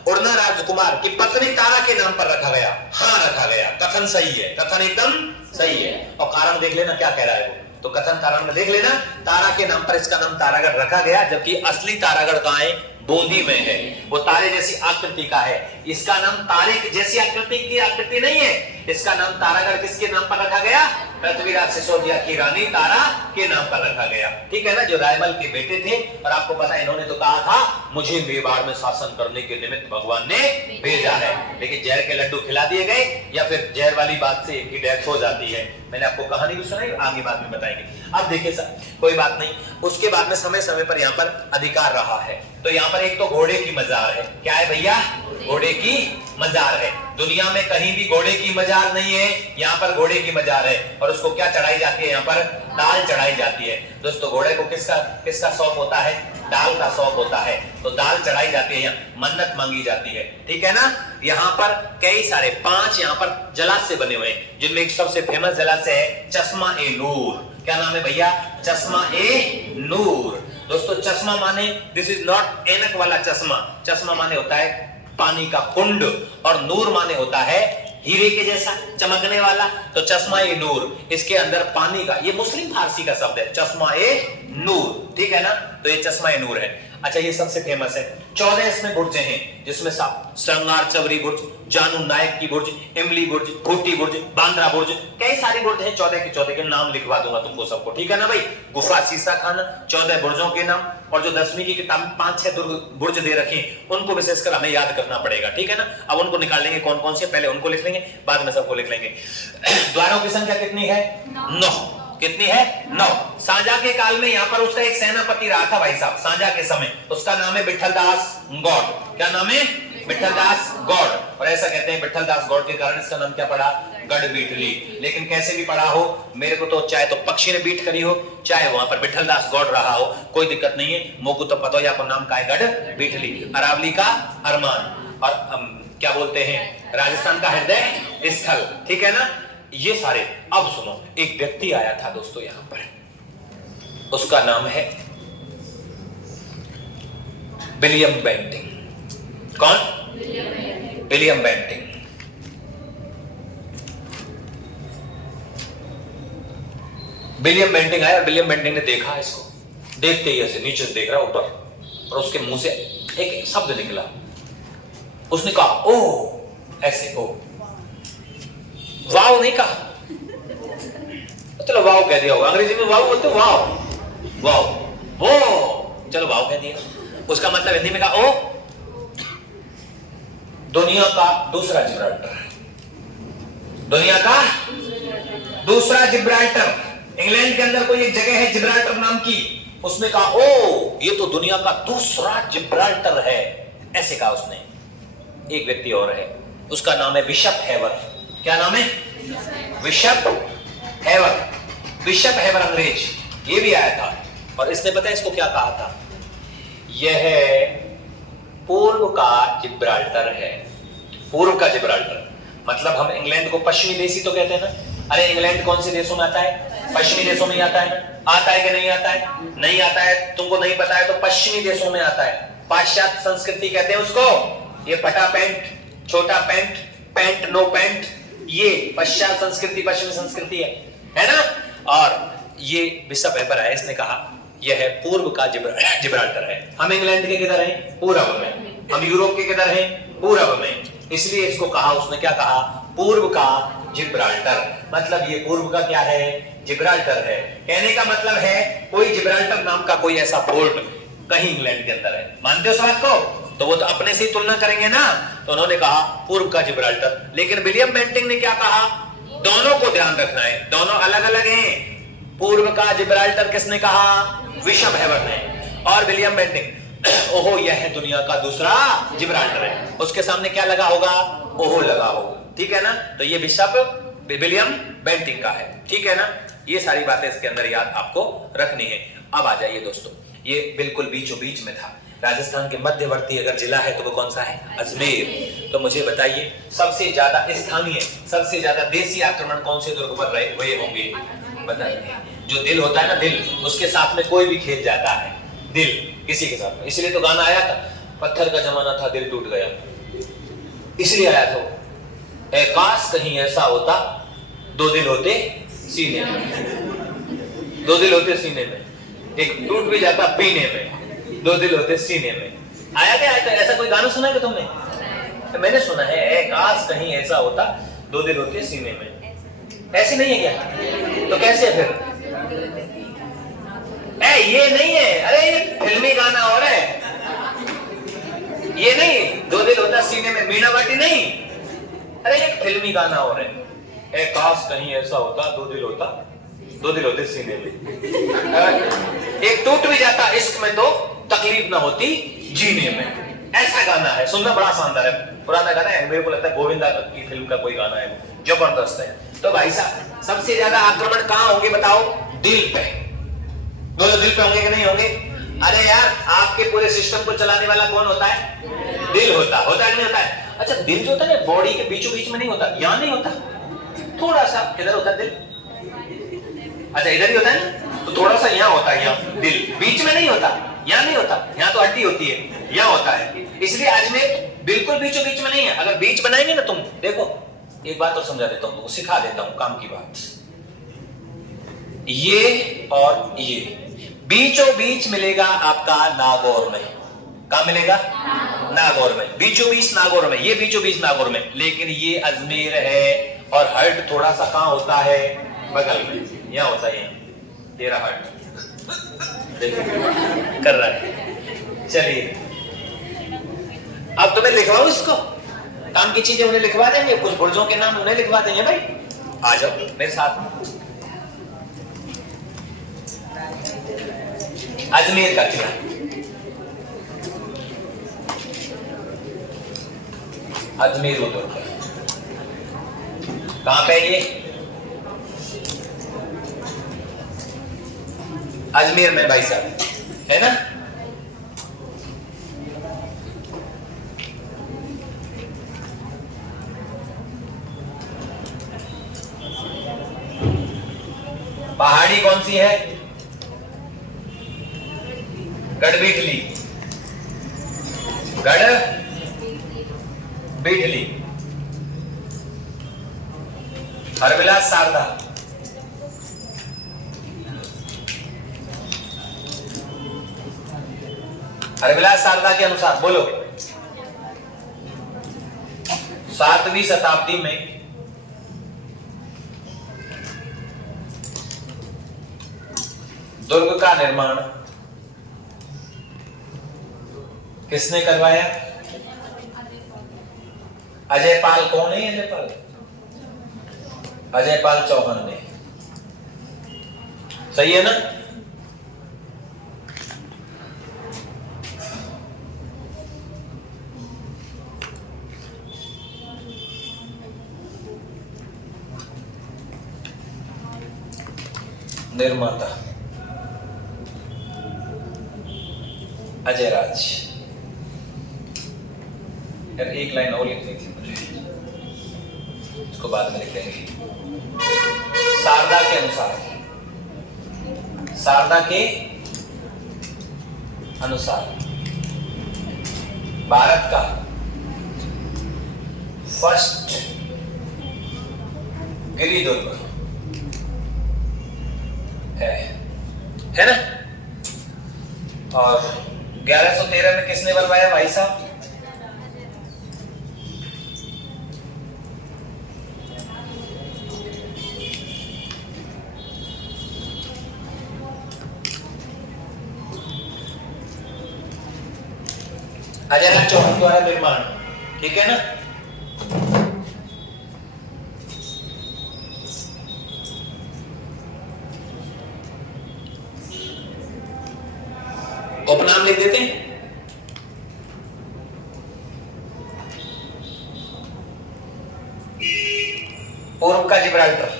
उड़ना राजकुमार की पत्नी तारा के नाम पर रखा गया। हाँ रखा गया, कथन सही है, कथन एकदम सही है। और कारण देख लेना क्या कह रहा है वो, तो कथन कारण में देख लेना, तारा के नाम पर इसका नाम तारागढ़ रखा गया, जबकि असली तारागढ़ कहां है? बूंदी में है। वो तारे जैसी आकृति का है, इसका नाम तारे जैसी आकृति नहीं है। इसका नाम तारागढ़ किसके नाम पर रखा गया? पृथ्वीराज सिसोदिया की रानी तारा के नाम पर रखा गया, ठीक है ना, जो रायमल के बेटे थे। और आपको पता है इन्होंने तो कहा था मुझे मेवाड़ में शासन करने के निमित्त भगवान ने भेजा है, लेकिन जहर के लड्डू खिला दिए गए या फिर जहर वाली बात से इनकी डेथ हो जाती है। मैंने आपको कहानी भी सुनाई, आगे बाद में बताएंगे। अब देखिए सर, कोई बात नहीं, उसके बाद में समय समय पर यहाँ पर अधिकार रहा है। तो यहाँ पर एक तो घोड़े की मजार है, क्या है भैया? घोड़े की मजार है। दुनिया में कहीं भी घोड़े की मजार नहीं है, यहाँ पर घोड़े की मजार है। और उसको क्या चढ़ाई जाती है? यहाँ पर दाल चढ़ाई जाती है। दोस्तों घोड़े को किसका शौक होता है? दाल का शौक होता है, तो दाल चढ़ाई जाती है, यहाँ मन्नत मांगी जाती है, ठीक है ना। यहाँ पर कई सारे 5 यहाँ पर जलाशय बने हुए हैं, जिनमें एक सबसे फेमस जलाशय है चश्मा ए नूर। क्या नाम है भैया? चश्मा ए नूर। दोस्तों चश्मा माने दिस इज नॉट ऐनक वाला चश्मा, चश्मा माने होता है पानी का कुंड, और नूर माने होता है हीरे के जैसा चमकने वाला। तो चश्मा ए नूर, इसके अंदर पानी का, ये मुस्लिम फारसी का शब्द है, चश्मा ए नूर, ठीक है ना। तो ये चश्मा ए नूर है। अच्छा ये सबसे फेमस है। 14 इसमें बुर्जें हैं, जिसमें श्रृंगार चवरी बुर्ज, जानू नायक की बुर्ज, इमली बुर्ज, भूटी बुर्ज, बांद्रा बुर्ज, कई सारी बुर्ज हैं। 14 के 14 के नाम लिखवा दूंगा तुमको सबको, ठीक है ना भाई। गुफा शीशा खाना, 14 बुर्जों के नाम, और जो 10वीं की किताब में 5-6 बुर्ज दे रखे उनको विशेषकर हमें याद करना पड़ेगा, ठीक है ना। अब उनको निकाल लेंगे कौन कौन से, पहले उनको लिख लेंगे, बाद में सबको लिख लेंगे। द्वारों की संख्या कितनी है? 9। कितनी है? 9। शाहजहां के काल में यहाँ पर उसका एक सेनापति रहा था भाई साहब, शाहजहां के समय, उसका नाम है विठलदास गौड़। क्या नाम है? विठलदास गौड़। और ऐसा कहते हैं विठलदास गौड़ के कारण इसका नाम क्या पड़ा? गढ़ बीटली। लेकिन कैसे भी पड़ा हो, मेरे को तो चाहे तो पक्षी ने बीट करी हो, चाहे वहां पर विठलदास गौड़ रहा हो, कोई दिक्कत नहीं है। मोको तो पता हो या नाम का है गढ़ बीटली, अरावली का अरमान, और क्या बोलते हैं राजस्थान का हृदय स्थल, ठीक है ना। ये सारे। अब सुनो, एक व्यक्ति आया था दोस्तों यहां पर, उसका नाम है विलियम बेंटिंग। कौन? William Bentinck. विलियम बेंटिंग आया, और विलियम बेंटिंग ने देखा इसको, देखते ही ऐसे नीचे से देख रहा ऊपर, और उसके मुंह से एक शब्द निकला। उसने कहा ओ, ऐसे ओ, वाव नहीं कहा, चलो वाव कह दिया होगा, अंग्रेजी में वाव बोलते हो, वाव वाव वो, चलो वाव कह दिया। उसका मतलब हिंदी में कहा ओ, दुनिया का दूसरा जिब्राल्टर, दुनिया का दूसरा जिब्राल्टर। इंग्लैंड के अंदर कोई एक जगह है जिब्राल्टर नाम की, उसने कहा ओ, ये तो दुनिया का दूसरा जिब्राल्टर है। ऐसे कहा उसने। एक व्यक्ति और है, उसका नाम है बिशप हेवर। क्या नाम है? बिशप हेवर। बिशप हेवर अंग्रेज, ये भी आया था और इसने पता है इसको क्या कहा था? यह पूर्व का जिब्राल्टर है। पूर्व का जिब्राल्टर मतलब हम इंग्लैंड को पश्चिमी देशी तो कहते हैं ना। अरे इंग्लैंड कौन से देशों में आता है? पश्चिमी देशों में ही आता है ना। आता है कि नहीं आता है? नहीं आता है, तुमको नहीं पता है तो पश्चिमी देशों में आता है। पाश्चात्य संस्कृति कहते हैं उसको। ये फटा पैंट, छोटा पैंट, पैंट नो पैंट, ये पश्चात संस्कृति, पश्चिमी संस्कृति है ना। और ये बिशप हेवर है, इसने कहा यह है पूर्व का जिब्राल्टर है। हम इंग्लैंड के किधर हैं? पूर्व में। हम यूरोप के किधर हैं? पूर्व में। इसलिए इसको कहा, उसने क्या कहा? पूर्व का जिब्राल्टर। मतलब ये पूर्व का क्या है? जिब्राल्टर है। कहने का मतलब है कोई जिब्राल्टर नाम का कोई ऐसा पोर्ट कहीं इंग्लैंड के अंदर है। मानते हो इस बात को? तो वो तो अपने से ही तुलना करेंगे ना। तो उन्होंने कहा पूर्व का जिब्राल्टर। लेकिन विलियम बेंटिंक ने क्या कहा? दोनों को ध्यान रखना है, दोनों अलग अलग हैं। पूर्व का जिब्राल्टर किसने कहा? बिशप हेवर ने। और विलियम बेंटिंक, ओहो यह है दुनिया का दूसरा जिब्राल्टर है। उसके सामने क्या लगा होगा? ओहो लगा होगा। ठीक है ना। तो ये बिशप विलियम बेंटिंक का है। ठीक है ना। ये सारी बातें इसके अंदर याद आपको रखनी है। अब आ जाइए दोस्तों, ये बिल्कुल बीचों बीच में था। राजस्थान के मध्यवर्ती अगर जिला है तो वो कौन सा है? अजमेर। तो मुझे बताइए सबसे ज्यादा स्थानीय, सबसे ज्यादा देसी आक्रमण कौन से दुर्ग पर रहे हुए होंगे? बताइए। जो दिल होता है ना, दिल, उसके साथ में कोई भी खेल जाता है। दिल किसी के साथ में, इसलिए तो गाना आया था, पत्थर का जमाना था दिल टूट गया, इसलिए आया था। काश कहीं ऐसा होता, दो दिल होते सीने में, दो दिल होते सीने में, एक टूट भी जाता पीने में, दो दिल होते सीने में। आया क्या? ऐसा कोई गाना सुना है तुमने? तो मैंने सुना है, काश कहीं ऐसा होता, दो दिल होते सीने में। ऐसे नहीं है क्या? तो कैसे फिर? ये नहीं है, अरे ये फिल्मी गाना और है। ये नहीं दो दिल होता सीने में, मीना बाटी नहीं। अरे ये फिल्मी गाना और है। काश कहीं ऐसा होता, दो दिल होता, दो दिल होते सीने में, एक टूट भी जाता इश्क में तो तकलीफ ना होती जीने में। ऐसा गाना है, सुनना बड़ा शानदार है। पुराना गाना है, मेरे को लगता है गोविंदा की फिल्म का कोई गाना है, जबरदस्त है। तो भाई साहब सबसे ज्यादा आक्रमण कहां होंगे बताओ? दिल पे। दोनों दिल पे होंगे कि नहीं होंगे? अरे यार आपके पूरे सिस्टम को चलाने वाला कौन होता है? दिल होता है कि नहीं होता है? अच्छा दिल जो होता है ना बॉडी के बीचों बीच में नहीं होता, यहां नहीं होता, थोड़ा सा किधर होता है दिल? अच्छा इधर ही होता है ना, तो थोड़ा सा यहाँ होता है, यहाँ दिल बीच में नहीं होता, यहाँ नहीं होता, यहाँ तो हड्डी होती है, यहाँ होता है। इसलिए अजमेर बिल्कुल बीचों बीच में नहीं है। अगर बीच बनाएंगे ना तुम, देखो एक बात और समझा देता हूँ, सिखा देता हूँ काम की बात। ये और ये बीचों बीच मिलेगा आपका नागौर में। कहाँ मिलेगा? नागौर में। बीचों बीच नागौर में, ये बीचों बीच नागौर में। लेकिन ये अजमेर है और हर्ट थोड़ा सा कहाँ होता है? बगल में, यहाँ होता है। तेरा हर्ट कर रहा है। चलिए अब तुम्हें लिखवाऊं इसको, काम की चीजें उन्हें लिखवा देंगे, कुछ बुर्जों के नाम उन्हें लिखवा देंगे। भाई आ जाओ मेरे साथ। अजमेर का किला, अजमेर उदयपुर कहां पे ये? अजमेर में भाई साहब, है ना। पहाड़ी कौन सी है? गढ़बिठली, गढ़बिठली, हरविलास शारदा, हरविलास शारदा के अनुसार बोलो 7वीं शताब्दी में दुर्ग का निर्माण किसने करवाया? अजयपाल। कौन है अजयपाल? अजयपाल चौहान ने। सही है ना। निर्माता अजय राज। यार एक लाइन और लिखनी थी मुझे, इसको बाद में लिख लेंगे। शारदा के अनुसार, शारदा के अनुसार भारत का फर्स्ट गिरिदुर्ग है ना। और 1113 में किसने बनवाया भाई साहब? अजय राज चौहान द्वारा निर्माण, ठीक है ना। उपनाम लिख देते हैं। पूर्व का जिब्राल्टर,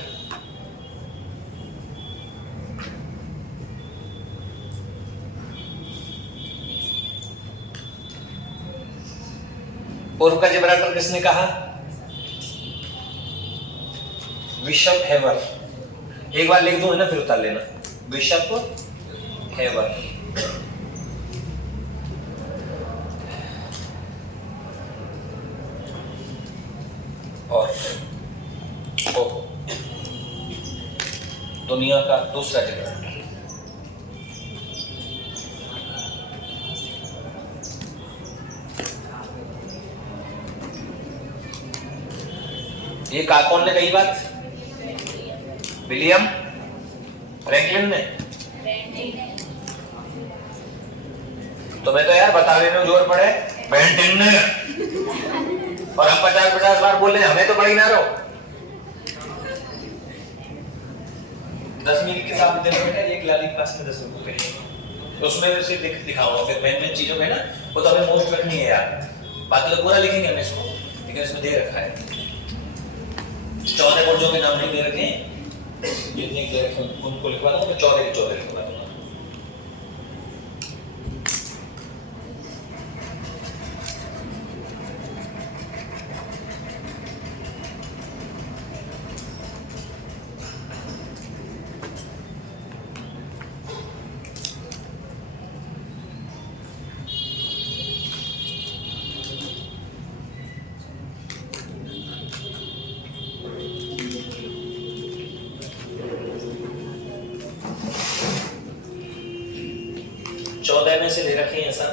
पूर्व का जिब्राल्टर किसने कहा? बिशप हेवर। एक बार लिख दो है ना, फिर उतार लेना। बिशप हेवर। और दुनिया का दूसरा जिब्राल्टर ये कौन ने कही बात? विलियम फ्रैंकलिन ने। तुम्हें तो यार बताने में जोर पड़े, बेंटिन ने। और हम 50-50 बार बोल रहे हैं, हमें तो पढ़ी ना रहो। 10 मिनट के साथ देना बेटा, एक लाली क्लास में 10 मिनट पे, तो उसमें से दिखाऊंगा फिर मेन चीजों में ना, वो तो हमें मोस्ट रखनी है यार। बाकी तो पूरा लिखेंगे हम इसको, लेकिन इसमें दे रखा है 14 कोर्सों के नाम नहीं दे रखे हैं, जितने दे रखे उनको लिखवा दूंगा, तो 14 के 14 लिखवा दूंगा। में से दे रखे हैं सर,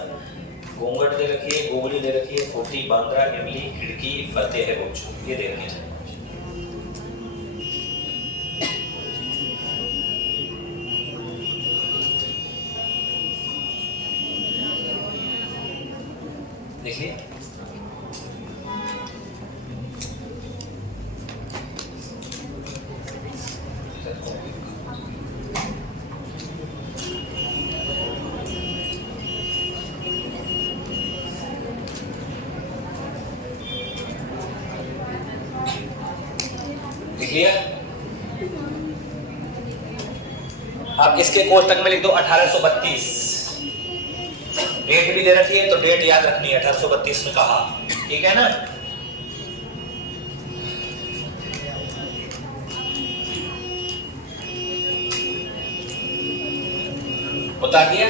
घूंघट दे रखी है, गोगली दे रखी है, खोटी, बांद्रा, इमली, खिड़की, फतेह है, बोझ, ये दे रखे हैं। देखिए अब इसके कोष्टक में लिख दो 1832। डेट भी दे रखी है, तो डेट याद रखनी है, 1832 में कहा, ठीक है ना। बता दिया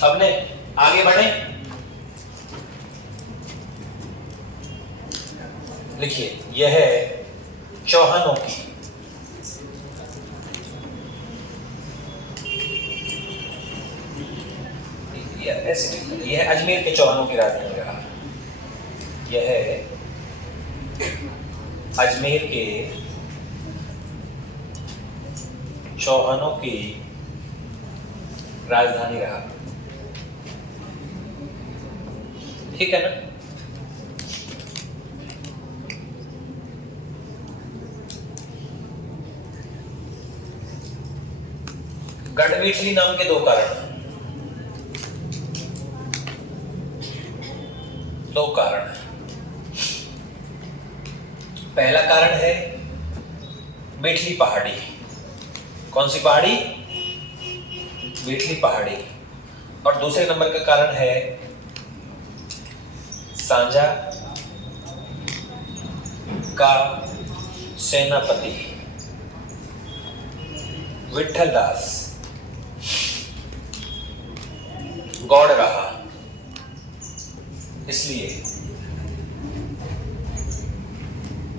सबने, आगे बढ़े। लिखिए यह है चौहानों की यह अजमेर के चौहानों की राजधानी रहा। यह है अजमेर के चौहानों की राजधानी रहा, ठीक है ना। गढ़मीठली नाम के दो कारण, दो कारण। पहला कारण है मीठली पहाड़ी, कौन सी पहाड़ी? बेटली पहाड़ी। और दूसरे नंबर का कारण है सांझा का सेनापति विठल दास गौड़ रहा, इसलिए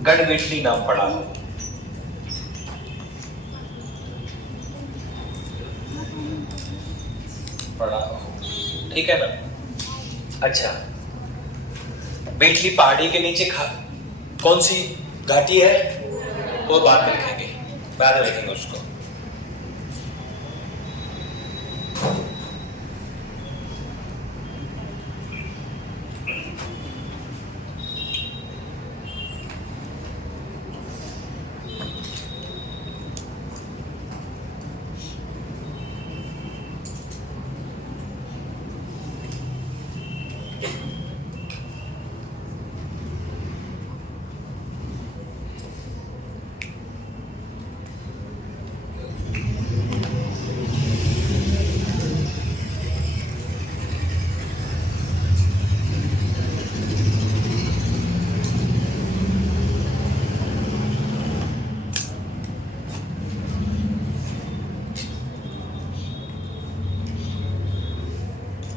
गढ़बेटली नाम पड़ा हो। ठीक है ना? अच्छा, बेटली पहाड़ी के नीचे कौन सी घाटी है वो बाद में लिखेंगे, बाद में लिखेंगे उसको।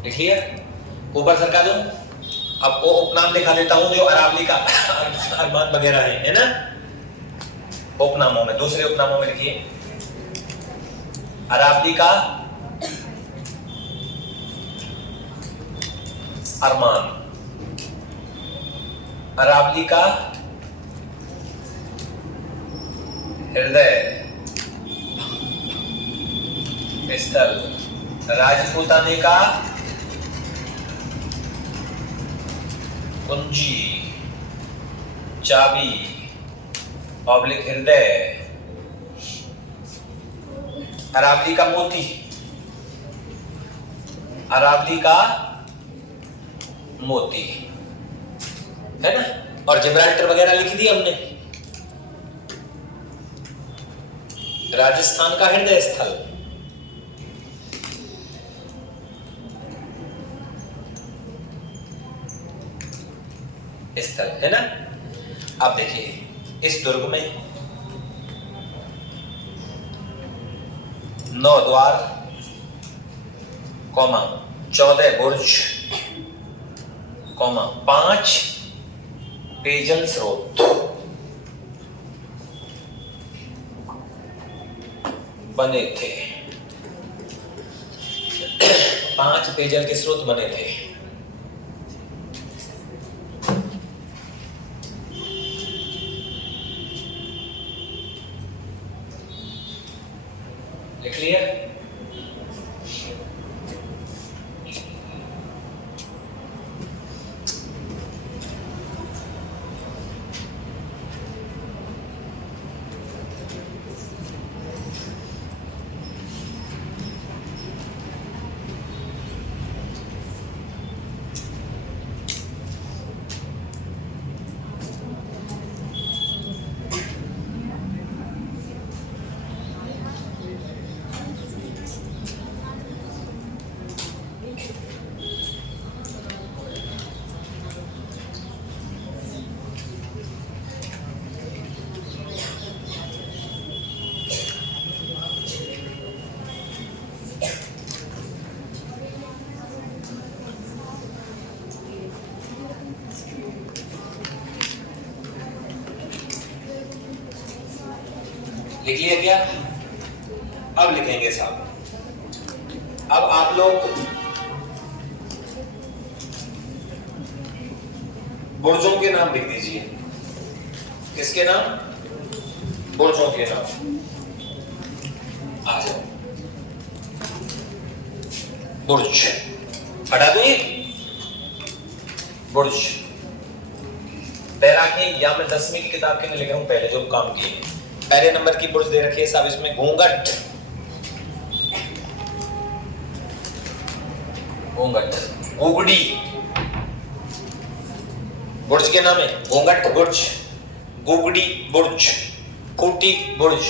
लिखिए, ऊपर सरका दूं। अब वो उपनाम दिखा देता हूं जो अरावली का अरमान वगैरह है ना, उपनामों में, दूसरे उपनामों में लिखिए अरावली का अरमान, अरावली का हृदय स्थल, राजपूताने का कुंजी चाबी पब्लिक हृदय, अरावली का मोती, अरावली का मोती, है ना। और जिब्राल्टर वगैरह लिख दी हमने। राजस्थान का हृदय स्थल, स्थल, है ना। अब देखिए, इस दुर्ग में 9 द्वार, 14 बुर्ज, 5 पेयजल स्रोत बने थे। 5 पेयजल के स्रोत बने थे। लिख लिया? लिख लिया क्या? अब लिखेंगे साहब। अब आप लोग बुर्जों के नाम लिख दीजिए। किसके नाम? बुर्जों के नाम। आ जाओ, बुर्ज हटा दो, ये बुर्ज तैराकी, या मैं 10वीं की किताब के में लिख रहा हूं, पहले जो काम किए। पहले नंबर की बुर्ज दे रखी है साहब, इसमें घूंघट, घूंघट, गुगड़ी बुर्ज के नाम है। घूंघट बुर्ज, गुगड़ी बुर्ज, खूटी बुर्ज,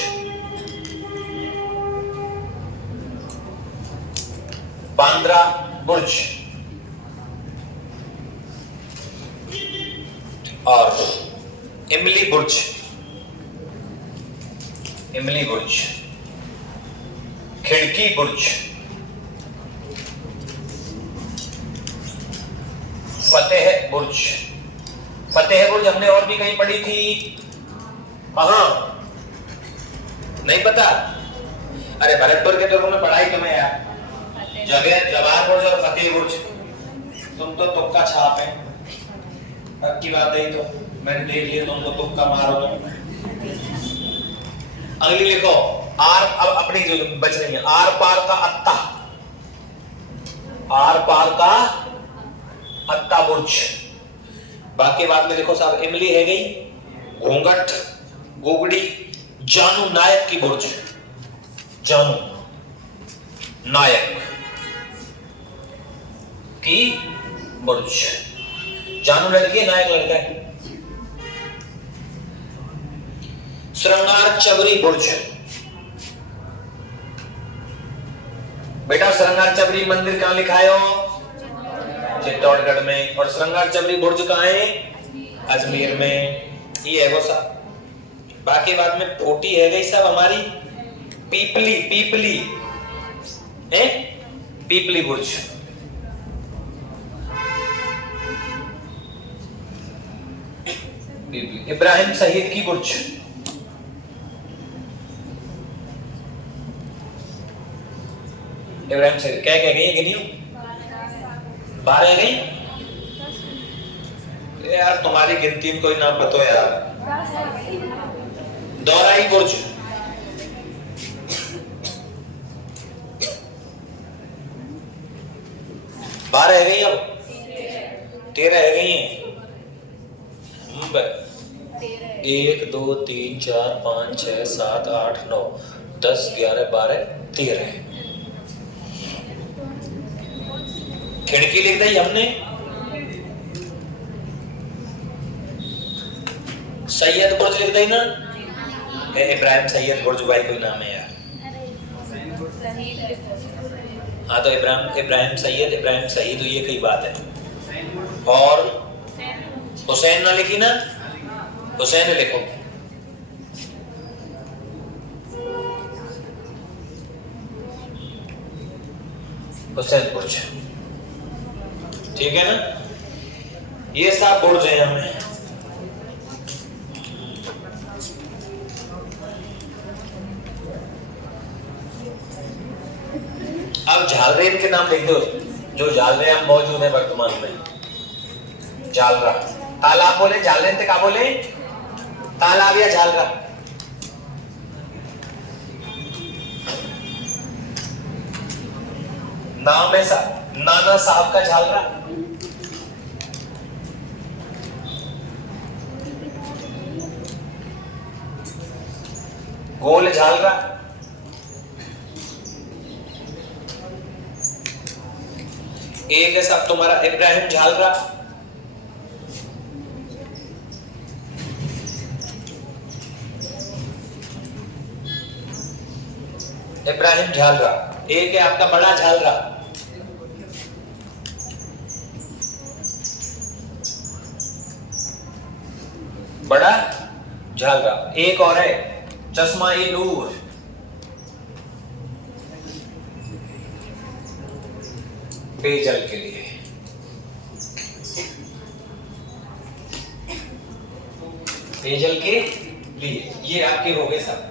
बांद्रा बुर्ज और इमली बुर्ज, इमली बुर्ज, खिड़की बुर्ज, फतेह बुर्ज। फतेह बुर्ज हमने और भी कहीं पढ़ी थी, कहां नहीं पता? अरे भरतपुर के तो में पढ़ाई तुम्हें यार, जवाहर बुर्ज और फतेह बुर्ज। तुम तो तुक्का छाप है, की बात है। तो मैंने देख लिया तुम तो तुक्का मारो। अगली लिखो आर, अब अपनी जो बच रही है, आर पार का अत्ता, आर पार का अत्ता बुर्ज। बाकी बाद में लिखो साहब, इमली है गई, घूंघट, गोगड़ी, जानू नायक की बुर्ज, जानू नायक की बुर्ज। जानू लड़की है, नायक लड़का है। श्रृंगार चबरी बुर्ज, बेटा श्रृंगार चबरी मंदिर कहां लिखा है? चित्तौड़गढ़ में। और श्रृंगार चबरी बुर्ज कहां है? अजमेर में। ये है वो सब। बाकी बाद में पोटी है गई सब हमारी, पीपली, पीपली है, पीपली बुर्ज। इब्राहिम शहीद की बुर्ज, इब्राहिम शहीद क्या कह गई? गिनियो 12 गई यार, तुम्हारी गिनती में कोई ना पतो यार। दौराई बुर्ज, बारह है गई, अब 13 है गई हैं। 1 2 3 4 5 6 7 8 9 10 11 12 13। खिड़की लिख दी हमने। सैयद बुर्ज लिख दी ना, इब्राहिम सैयद बुर्ज भाई कोई नाम है यार। हाँ तो इब्राहिम सैयद, इब्राहिम शहीद हुई है, कई बात है। और हुसैन ना लिखी ना, हुसैन लिखो। हुसैन बुर्ज, ठीक है ना? ये सब बुर्ज है हमें। अब झालरेन के नाम लिख दो, जो झालरेन मौजूद है वर्तमान में। झालरा तालाब बोले, झालरेन से क्या बोले? तालाब या झालरा। नाम है नाना साहब का झालरा। गोल झालरा, एक है साहब तुम्हारा इब्राहिम झालरा। इब्राहिम झालरा। एक है आपका बड़ा झालरा, बड़ा झालरा। एक और है चश्मा ए नूर, पेयजल के लिए। पेयजल के लिए ये आपके हो गए सब।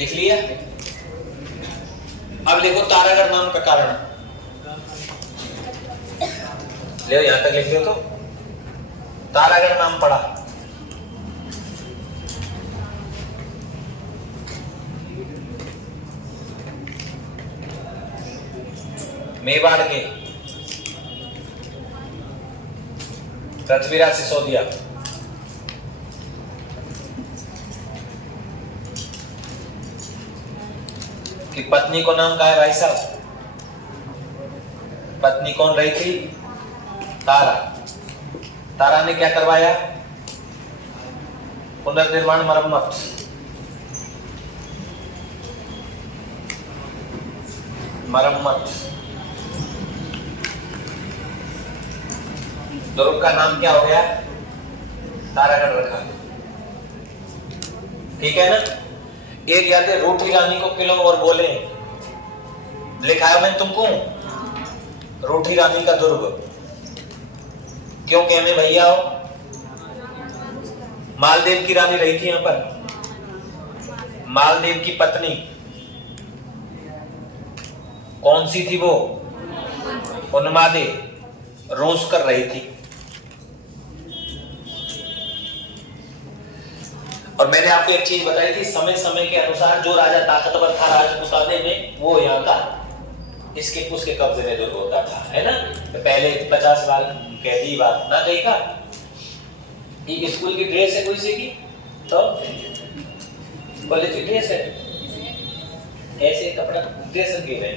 लिख लिया। अब लिखो तारागढ़ नाम का कारण। ले यहां तक लिख लियो तो तारागढ़ नाम पड़ा। मेवाड़ के पृथ्वीराज सिसोदिया, कि पत्नी को नाम क्या है भाई साहब? पत्नी कौन रही थी? तारा। तारा ने क्या करवाया? पुनर्निर्माण मरम्मत। मरम्मत। दुर्ग का नाम क्या हो गया? तारागढ़ रखा। ठीक है ना? एक याद है, रूठी रानी को किलो और बोले, लिखा है मैंने तुमको, रूठी रानी का दुर्ग क्यों कहने भैया हो? मालदेव की रानी रही थी यहां पर। मालदेव की पत्नी कौन सी थी वो? उन्मादे। रोज कर रही थी। और मैंने आपको एक चीज बताई थी, समय समय के अनुसार जो राजा ताकतवर था राजपुताने में, वो यहाँ का इसके उसके कब्जे में दुर्ग होता था, है ना? तो पहले 50 बार कह दी बात ना कही का, ये स्कूल की ड्रेस है कोई से की, तो कॉलेज की ड्रेस है, ऐसे कपड़ा ड्रेस रखे हुए,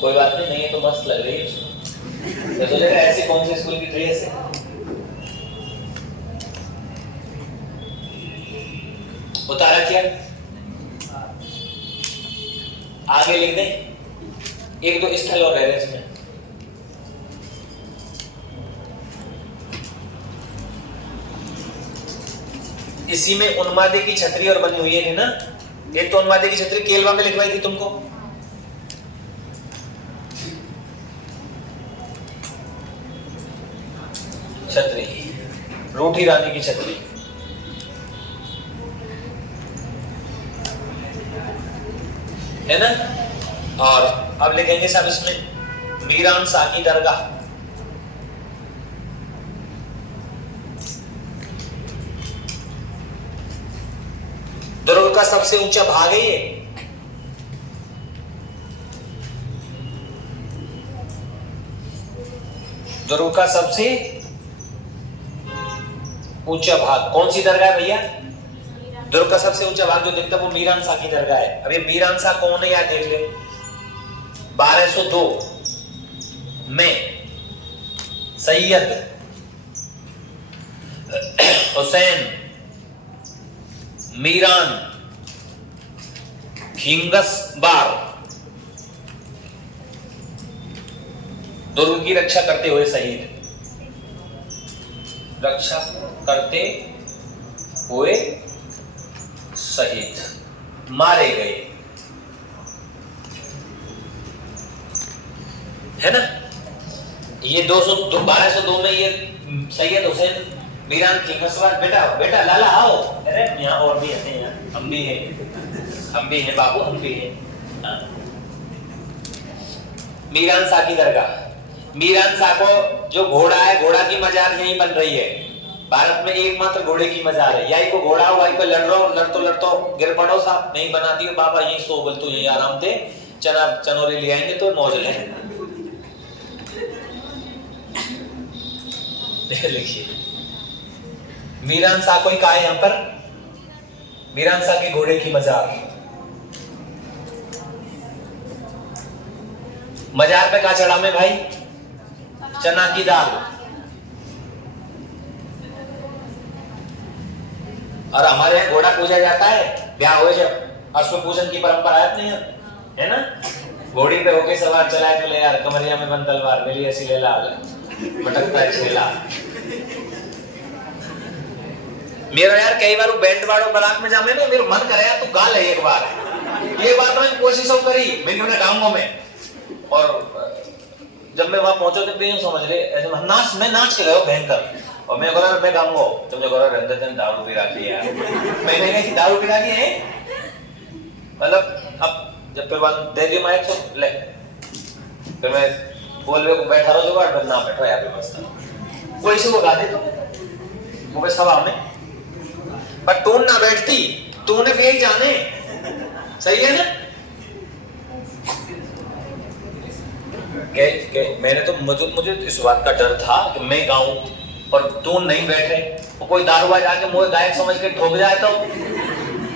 कोई बात नहीं है तो मस्त लग रही है उसको, तो सोचेगा ऐसे कौन से स्कूल की ड्रेस है? उतारा क्या? आगे लिख दें, एक दो स्थल और रह रहे इसमें। इसी में उन्मादे की छतरी और बनी हुई है ना? एक तो उन्मादे की छतरी केलवा में लिखवाई थी तुमको, छतरी, रूठी रानी की छतरी, है ना? और अब लिखेंगे साहब इसमें मीरान शाह की दरगाह। दुर्ग का सबसे ऊंचा भाग है ये। दुर्ग का सबसे ऊंचा भाग कौन सी दरगाह है भैया? दुर्ग का सबसे ऊंचा भाग जो दिखता है वो मीरान शाह की दरगाह है। अब ये मीरान शाह कौन है याद देख ले। 1202 में सैयद हुसैन मीरान खिंगसबार दुर्ग की रक्षा करते हुए शहीद, रक्षा करते हुए शहीद, मारे गए, है ना? ये 1202 में ये सैयद हुसैन मीरान खिंगसबार, बेटा लाला आओ, अरे यहाँ और भी हैं, यहाँ हम भी हैं बाबू, हम भी हैं। हाँ। मीरान शाह की दरगाह। मीरान शाह को जो घोड़ा है, घोड़ा की मजार यहीं बन रही है। भारत में एकमात्र घोड़े की मजार है। या को घोड़ा हो, को लड़तो गिर पड़ो साहब, नहीं बना दियो बाबा, यही सो बोल तो यही आराम थे, चनोरे ले आएंगे तो मौज ले। लिखिए मीरान शाह को ही कहा है यहाँ पर, मीरान शाह के घोड़े की मजार। मजार पे क्या चढ़ा में भाई? चना की दाल। और हमारे यहाँ घोड़ा पूजा जाता है, ब्याह हुए जब अश्व पूजन की परंपरा है अपने यहाँ, है ना? घोड़ी पे होके सवार चलाए तो ले यार, कमरिया में बंद तलवार, मिली ऐसी ले ला, मटकता है छेला। मेरा यार कई बार बैंड वालों बरात में जामे ना, मेरा मन करे यार तू गा ले एक बार तो मैंने कोशिश करी, मैंने गाऊंगा मैं। और जब मैं वहां पहुंचा तो यूं समझ रहे ऐसे मैं नाच के गया भयंकर, और मैं बोला मैं गाऊंगा, तुमने बोला रंजन दिन दारू पिला दी यार। मैंने कहा दारू पिला दी है, मतलब अब जब फिर दे दी माइक तो ले, फिर मैं बोल रहे बैठा रहो जुगाड़, फिर ना बैठो यार व्यवस्था, कोई से वो गा दे तो वो बस हवा में, पर टून ना बैठती, तूने भी यही जाने, सही है ना? मैंने तो मुझे इस बात का डर था कि मैं गाऊं और तू नहीं बैठे, और कोई दारूबाज आके मुझे गायक समझ के ठोक जाए तो।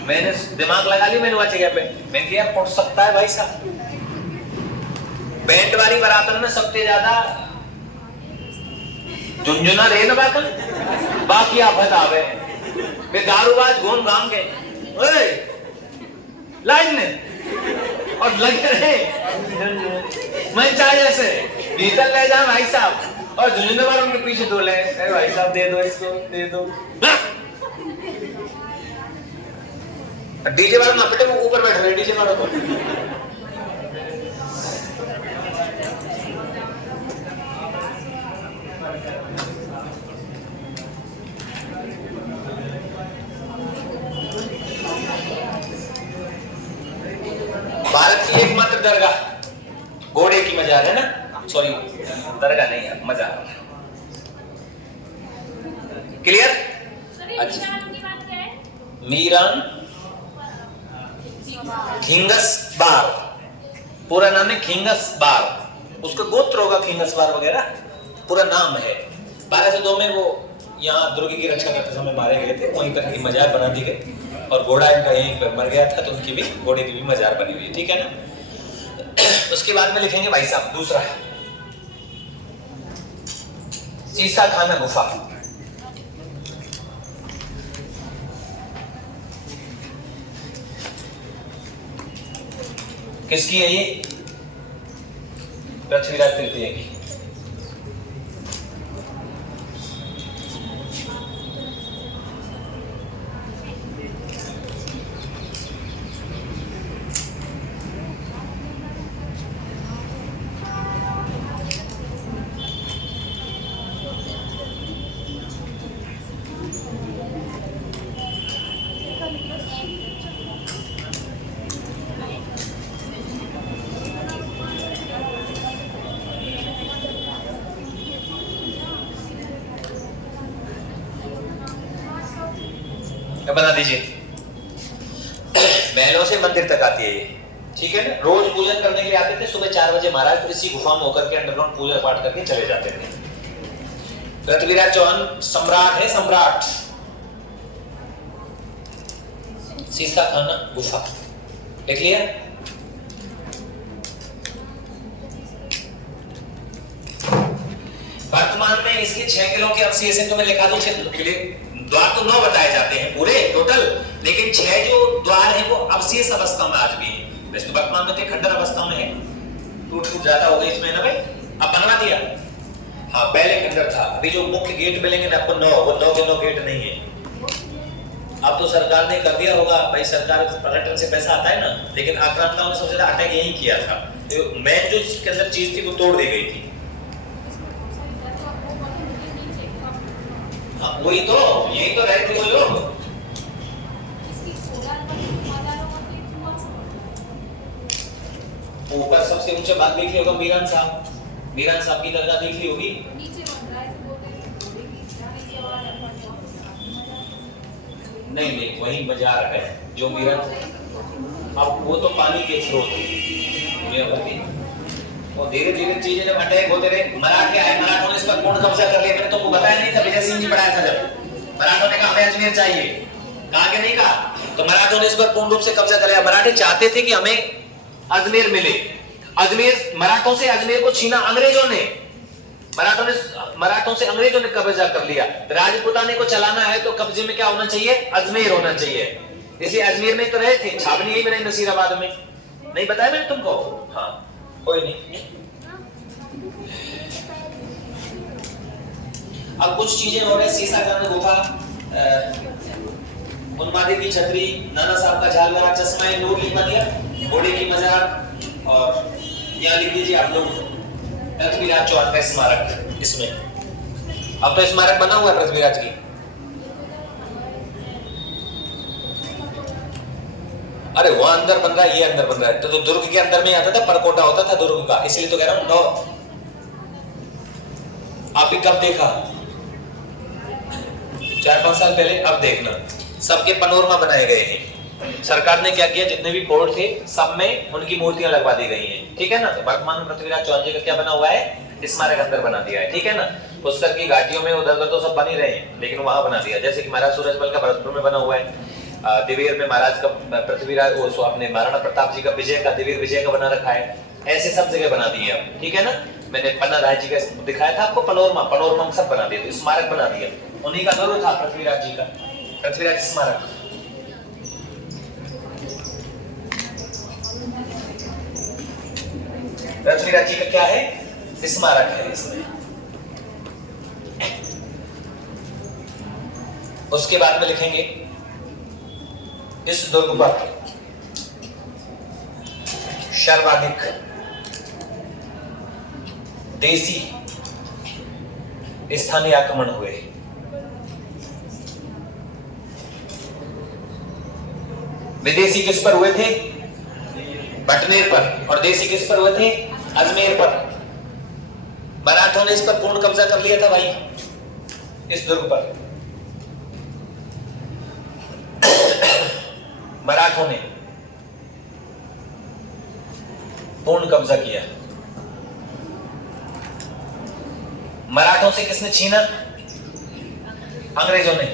मैंने दिमाग लगा लिया, मैंने वहां जगह पे मैंने कहा यार पड़ सकता है भाई साहब। बैंड वाली बरातन में सबसे ज्यादा झुंझुना रहे ना बाकी आफत आवे। वे दारूबाज घूम घाम के लाइन में और लगे रहे मैं चाहे जैसे भीतर ले जाए भाई साहब, और झुंझुने वाले उनके पीछे डोले, अरे भाई साहब दे दो इसको, दे दो। डीजे वाले लपटे में ऊपर बैठ रहे, डीजे वाले को भारत की एकमात्र दरगाह घोड़े की मजार है ना, सॉरी दरगाह नहीं है, मजार। क्लियर? अच्छा, मीरान खिंगस बार, पूरा नाम है खिंगस बार, उसका गोत्र होगा खिंगस बार वगैरह, पूरा नाम है। 1202 में वो यहाँ दुर्ग की रक्षा करते समय मारे गए थे, वहीं पर इनकी मजार बना दी गई, और घोड़ा इनका यहीं पर मर गया था तो उनकी भी घोड़े की भी मजार बनी हुई है, ठीक है ना। उसके बाद में लिखेंगे भाई साहब दूसरा सीसा खाना गुफा। किसकी है ये? पृथ्वीराज तृतीय की। बना दीजिए। महलों से मंदिर तक आती है ये, ठीक है ना। रोज पूजन करने के लिए आते थे सुबह 4 बजे महाराज, फिर इसी गुफा में होकर के अंडरग्राउंड पूजा पाठ करके चले जाते थे। पृथ्वीराज चौहान सम्राट है, सम्राट। सीसा खाना गुफा देख लिया। वर्तमान में इसके 6 किलो के अवशेष हैं, तो मैं लिखा दूं 6 किलो। द्वार तो 9 बताए जाते हैं पूरे टोटल, लेकिन 6 जो द्वार है वो अवशेष अवस्था में आज भी है। वैसे वर्तमान में खंडर अवस्था में है, टूट ज्यादा हो गई इसमें ना भाई, अब बनवा दिया। हाँ पहले खंडर था, अभी जो मुख्य गेट मिलेंगे ना आपको 9, वो 9 के 9 गेट नहीं है। अब तो सरकार ने कर दिया होगा भाई, सरकार पर्यटन से पैसा आता है ना, लेकिन आक्रांताओं ने सबसे ज्यादा अटैक यही किया था। मेन जो इसके अंदर चीज थी वो तोड़ दी गई थी। हाँ वही तो, यही तो रहे थे वो लोग। ऊपर सबसे ऊंचा बात देख लिया होगा मीरान साहब, मीरान साहब की दरगाह देख ली होगी। नहीं नहीं वही बाजार है जो मीरान, अब वो तो पानी के स्रोत वो धीरे धीरे चीजें जब अटैक होते रहे, मराठे आए, मराठों ने इस पर पूर्ण कब्जा कर लिया। मैंने तुमको बताया नहीं था, विजय सिंह जी पढ़ाया था जब मराठों ने कहा हमें अजमेर चाहिए, कहा कि नहीं कहा, तो मराठों ने इस पर पूर्ण रूप से कब्जा कर लिया। मराठे चाहते थे कि हमें अजमेर मिले, अजमेर मराठों से अजमेर को छीना अंग्रेजों ने, मराठों से अंग्रेजों ने कब्जा कर लिया। राजपुताने को चलाना है तो कब्जे में क्या होना चाहिए? अजमेर होना चाहिए। इसलिए अजमेर में तो रहे थे, छावनी यही बनाई नसीराबाद में, नहीं बताया मैंने तुमको? हाँ कोई नहीं। अब कुछ चीजें हो रही, सीसा खाना गुफा, उन्मादी की छतरी, नाना साहब का झालरा, चश्मा नूर लिखवा दिया, घोड़े की मजार, और यहाँ लिख दीजिए आप लोग पृथ्वीराज चौहान का स्मारक। इसमें अब तो स्मारक बना हुआ है पृथ्वीराज की। अरे वो अंदर बन रहा है, ये अंदर बन रहा है, तो दुर्ग के अंदर में आता था, परकोटा होता था दुर्ग का, इसलिए तो कह रहा हूं 9। आप भी कब देखा? 4-5 साल पहले। अब देखना सबके पनोरमा बनाए गए हैं, सरकार ने क्या किया, जितने भी फोर्ट थे सब में उनकी मूर्तियां लगवा दी गई हैं, ठीक है ना। तो वर्तमान में पृथ्वीराज चौहान जी का क्या बना हुआ है, स्मारक अंदर बना दिया है, ठीक है ना। पुष्कर की घाटियों में उधर उधर तो सब बन ही रहे हैं, लेकिन वहां बना दिया। जैसे कि महाराज सूरजमल का भरतपुर में बना हुआ है, दिवेर में महाराज का पृथ्वीराज वो अपने महाराणा प्रताप जी का विजय का, दिवेर विजय का बना रखा है। ऐसे सब जगह बना दिए अब, ठीक है ना। मैंने पन्ना राय जी का दिखाया था आपको, पनोरमा में सब बना दिया, तो स्मारक बना दिया। उन्हीं का गौरव था पृथ्वीराज जी का, पृथ्वीराज स्मारक। पृथ्वीराज जी का क्या है, स्मारक है इसमें। उसके बाद में लिखेंगे इस दुर्ग पर सर्वाधिक देसी स्थानीय आक्रमण हुए। विदेशी किस पर हुए थे, बटनेर पर, और देसी किस पर हुए थे, अजमेर पर। मराठों ने इस पर पूर्ण कब्जा कर लिया था भाई, इस दुर्ग पर मराठों ने पूर्ण कब्जा किया। मराठों से किसने छीना, अंग्रेजों ने।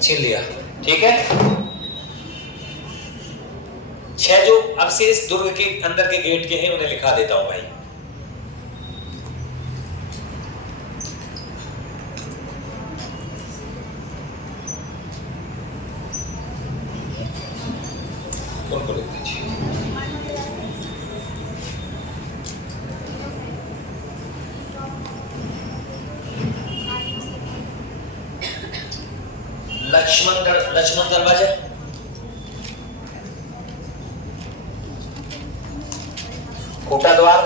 छीन लिया, ठीक है। 6 जो अवशेष दुर्ग के अंदर के गेट के हैं उन्हें लिखा देता हूं भाई। उनको लिख दीजिए। लक्ष्मण दरवाजा, कोटा द्वार,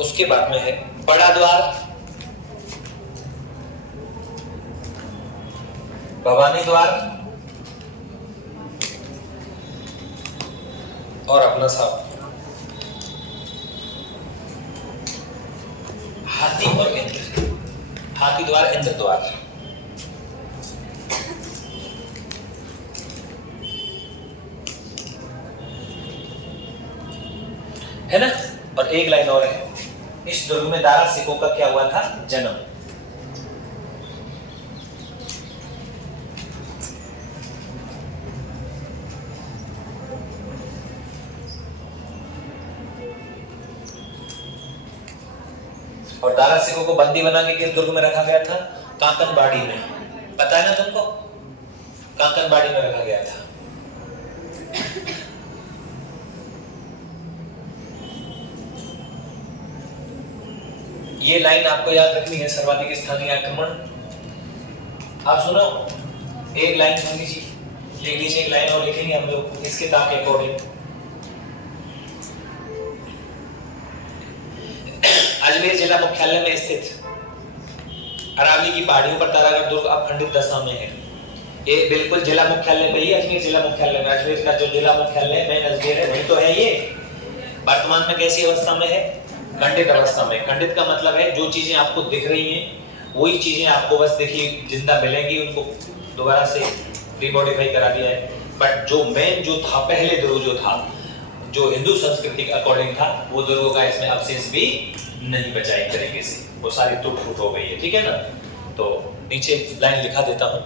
उसके बाद में है बड़ा द्वार, भवानी द्वार, और अपना साहब हाथी और इंद्र, हाथी द्वार, इंद्र द्वार। है ना। और एक लाइन और है, इस दुर्ग में दारा सिखों का क्या हुआ था, जन्म। और दारा सिखों को बंदी बना के किस दुर्ग में रखा गया था, कांकनबाड़ी में। पता है ना तुमको, कांकनबाड़ी में रखा गया था। ये लाइन आपको याद रखनी है, सर्वाधिक स्थानीय आक्रमण। आप सुनो, एक लाइन सुन लीजिए, लिख लीजिए, एक लाइन और लिखेंगे हम लोग इस किताब के अकॉर्डिंग। अजमेर जिला मुख्यालय में स्थित अरावली की पहाड़ियों पर तारागढ़ दुर्ग अब खंडित दशा में है। ये बिल्कुल जिला मुख्यालय में ही, अजमेर जिला मुख्यालय में, अजमेर का जो जिला मुख्यालय मेन अजमेर है वही तो है। ये वर्तमान में कैसी अवस्था में है, खंडित अवस्था में। खंडित का मतलब है जो चीजें आपको दिख रही हैं वही चीजें आपको बस देखिए जिंदा मिलेंगी, उनको दोबारा से रिमॉडिफाई करा दिया है। बट जो मेन जो था, पहले दुर्ग जो था, जो हिंदू संस्कृति के अकॉर्डिंग था, वो दुर्गों का इसमें अवशेष भी नहीं बचा एक तरीके से, वो सारी टूट फूट हो गई है, ठीक है ना। तो नीचे लाइन लिखा देता हूं,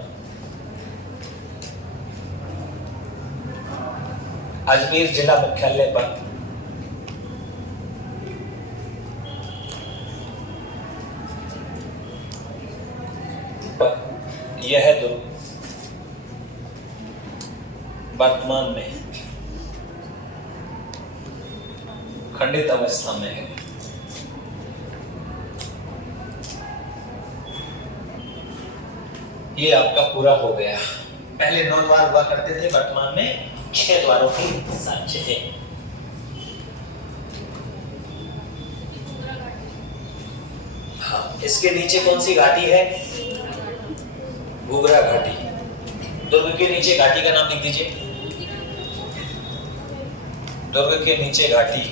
अजमेर जिला मुख्यालय पर यह दुर्ग वर्तमान में खंडित अवस्था में है। ये आपका पूरा हो गया। पहले 9 द्वार हुआ करते थे, वर्तमान में 6 द्वारों की साक्ष्य है। हाँ, इसके नीचे कौन सी घाटी है, घुघरा घाटी। दुर्ग के नीचे घाटी का नाम लिख दीजिए, दुर्ग के नीचे घाटी।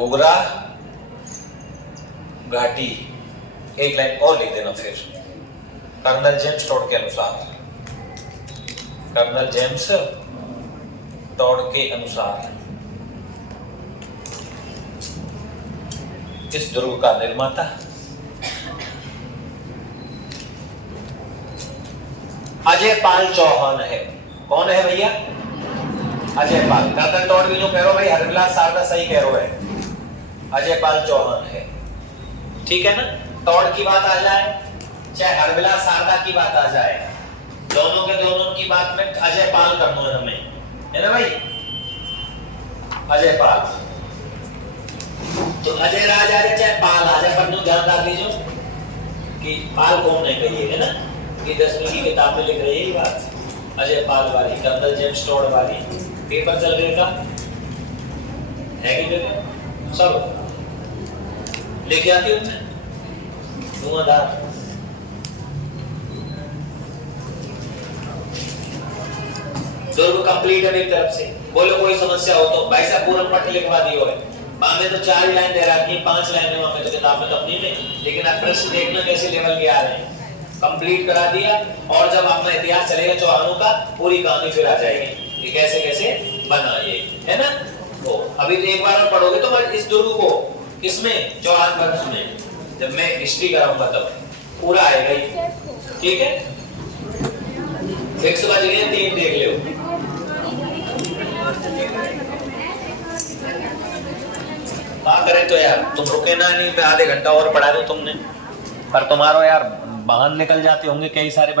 मोगरा घाटी, एक लाइन और लिख देना फिर। कर्नल जेम्स टॉड के अनुसार, कर्नल जेम्स टॉड के अनुसार इस दुर्ग का निर्माता अजय पाल चौहान है। कौन है भैया? अजय पाल। कर्नल टॉड भी जो कह रहे हो भाई, हरविलास शारदा सही कह रहे हो, अजय पाल चौहान है। ठीक है ना? टॉड की बात आ जाए चाहे हरविलास शारदा की बात आ जाए, दोनों के दोनों की बात में अजय पाल करना है हमें, है ना भाई? अजय पाल, तो अजय राज आ जाए चाहे पाल आ जाए, पर ध्यान डाल दीजिए कि पाल कौन है कहिए, है ना? कि 10वीं की किताब में लिख रही है ये बात, अजय पाल वाली, कर्नल जेम्स टॉड वाली। पेपर चल रहे का है कि पेपर सब लेके आती हूँ मैं धुआंधार। दुर्ग कंप्लीट है मेरी तरफ से। बोलो कोई समस्या हो तो। भाई साहब पूरा पट लिखवा दियो है, वहां में तो 4 ही लाइन दे रखी है, 5 लाइन है वहां में तो किताब में तो अपनी में, लेकिन आप प्रश्न देखना कैसे लेवल के आ रहे हैं। कंप्लीट करा दिया, और जब आपका इतिहास चलेगा चौहानों का, पूरी कहानी फिर आ जाएगी ये कैसे कैसे बना ये, है ना? तो अभी एक बार और पढ़ोगे तो इस दुर्ग को किसमें, चौहान वंश में, जब मैं हिस्ट्री कराऊंगा तब पूरा आएगा ही। ठीक है, 100 का जगह 3 देख लो। करें तो यार तुम रुके ना, नहीं आधे घंटा और पढ़ा दो तुमने, पर तुम्हारा यार बाहर निकल जाते होंगे कई सारे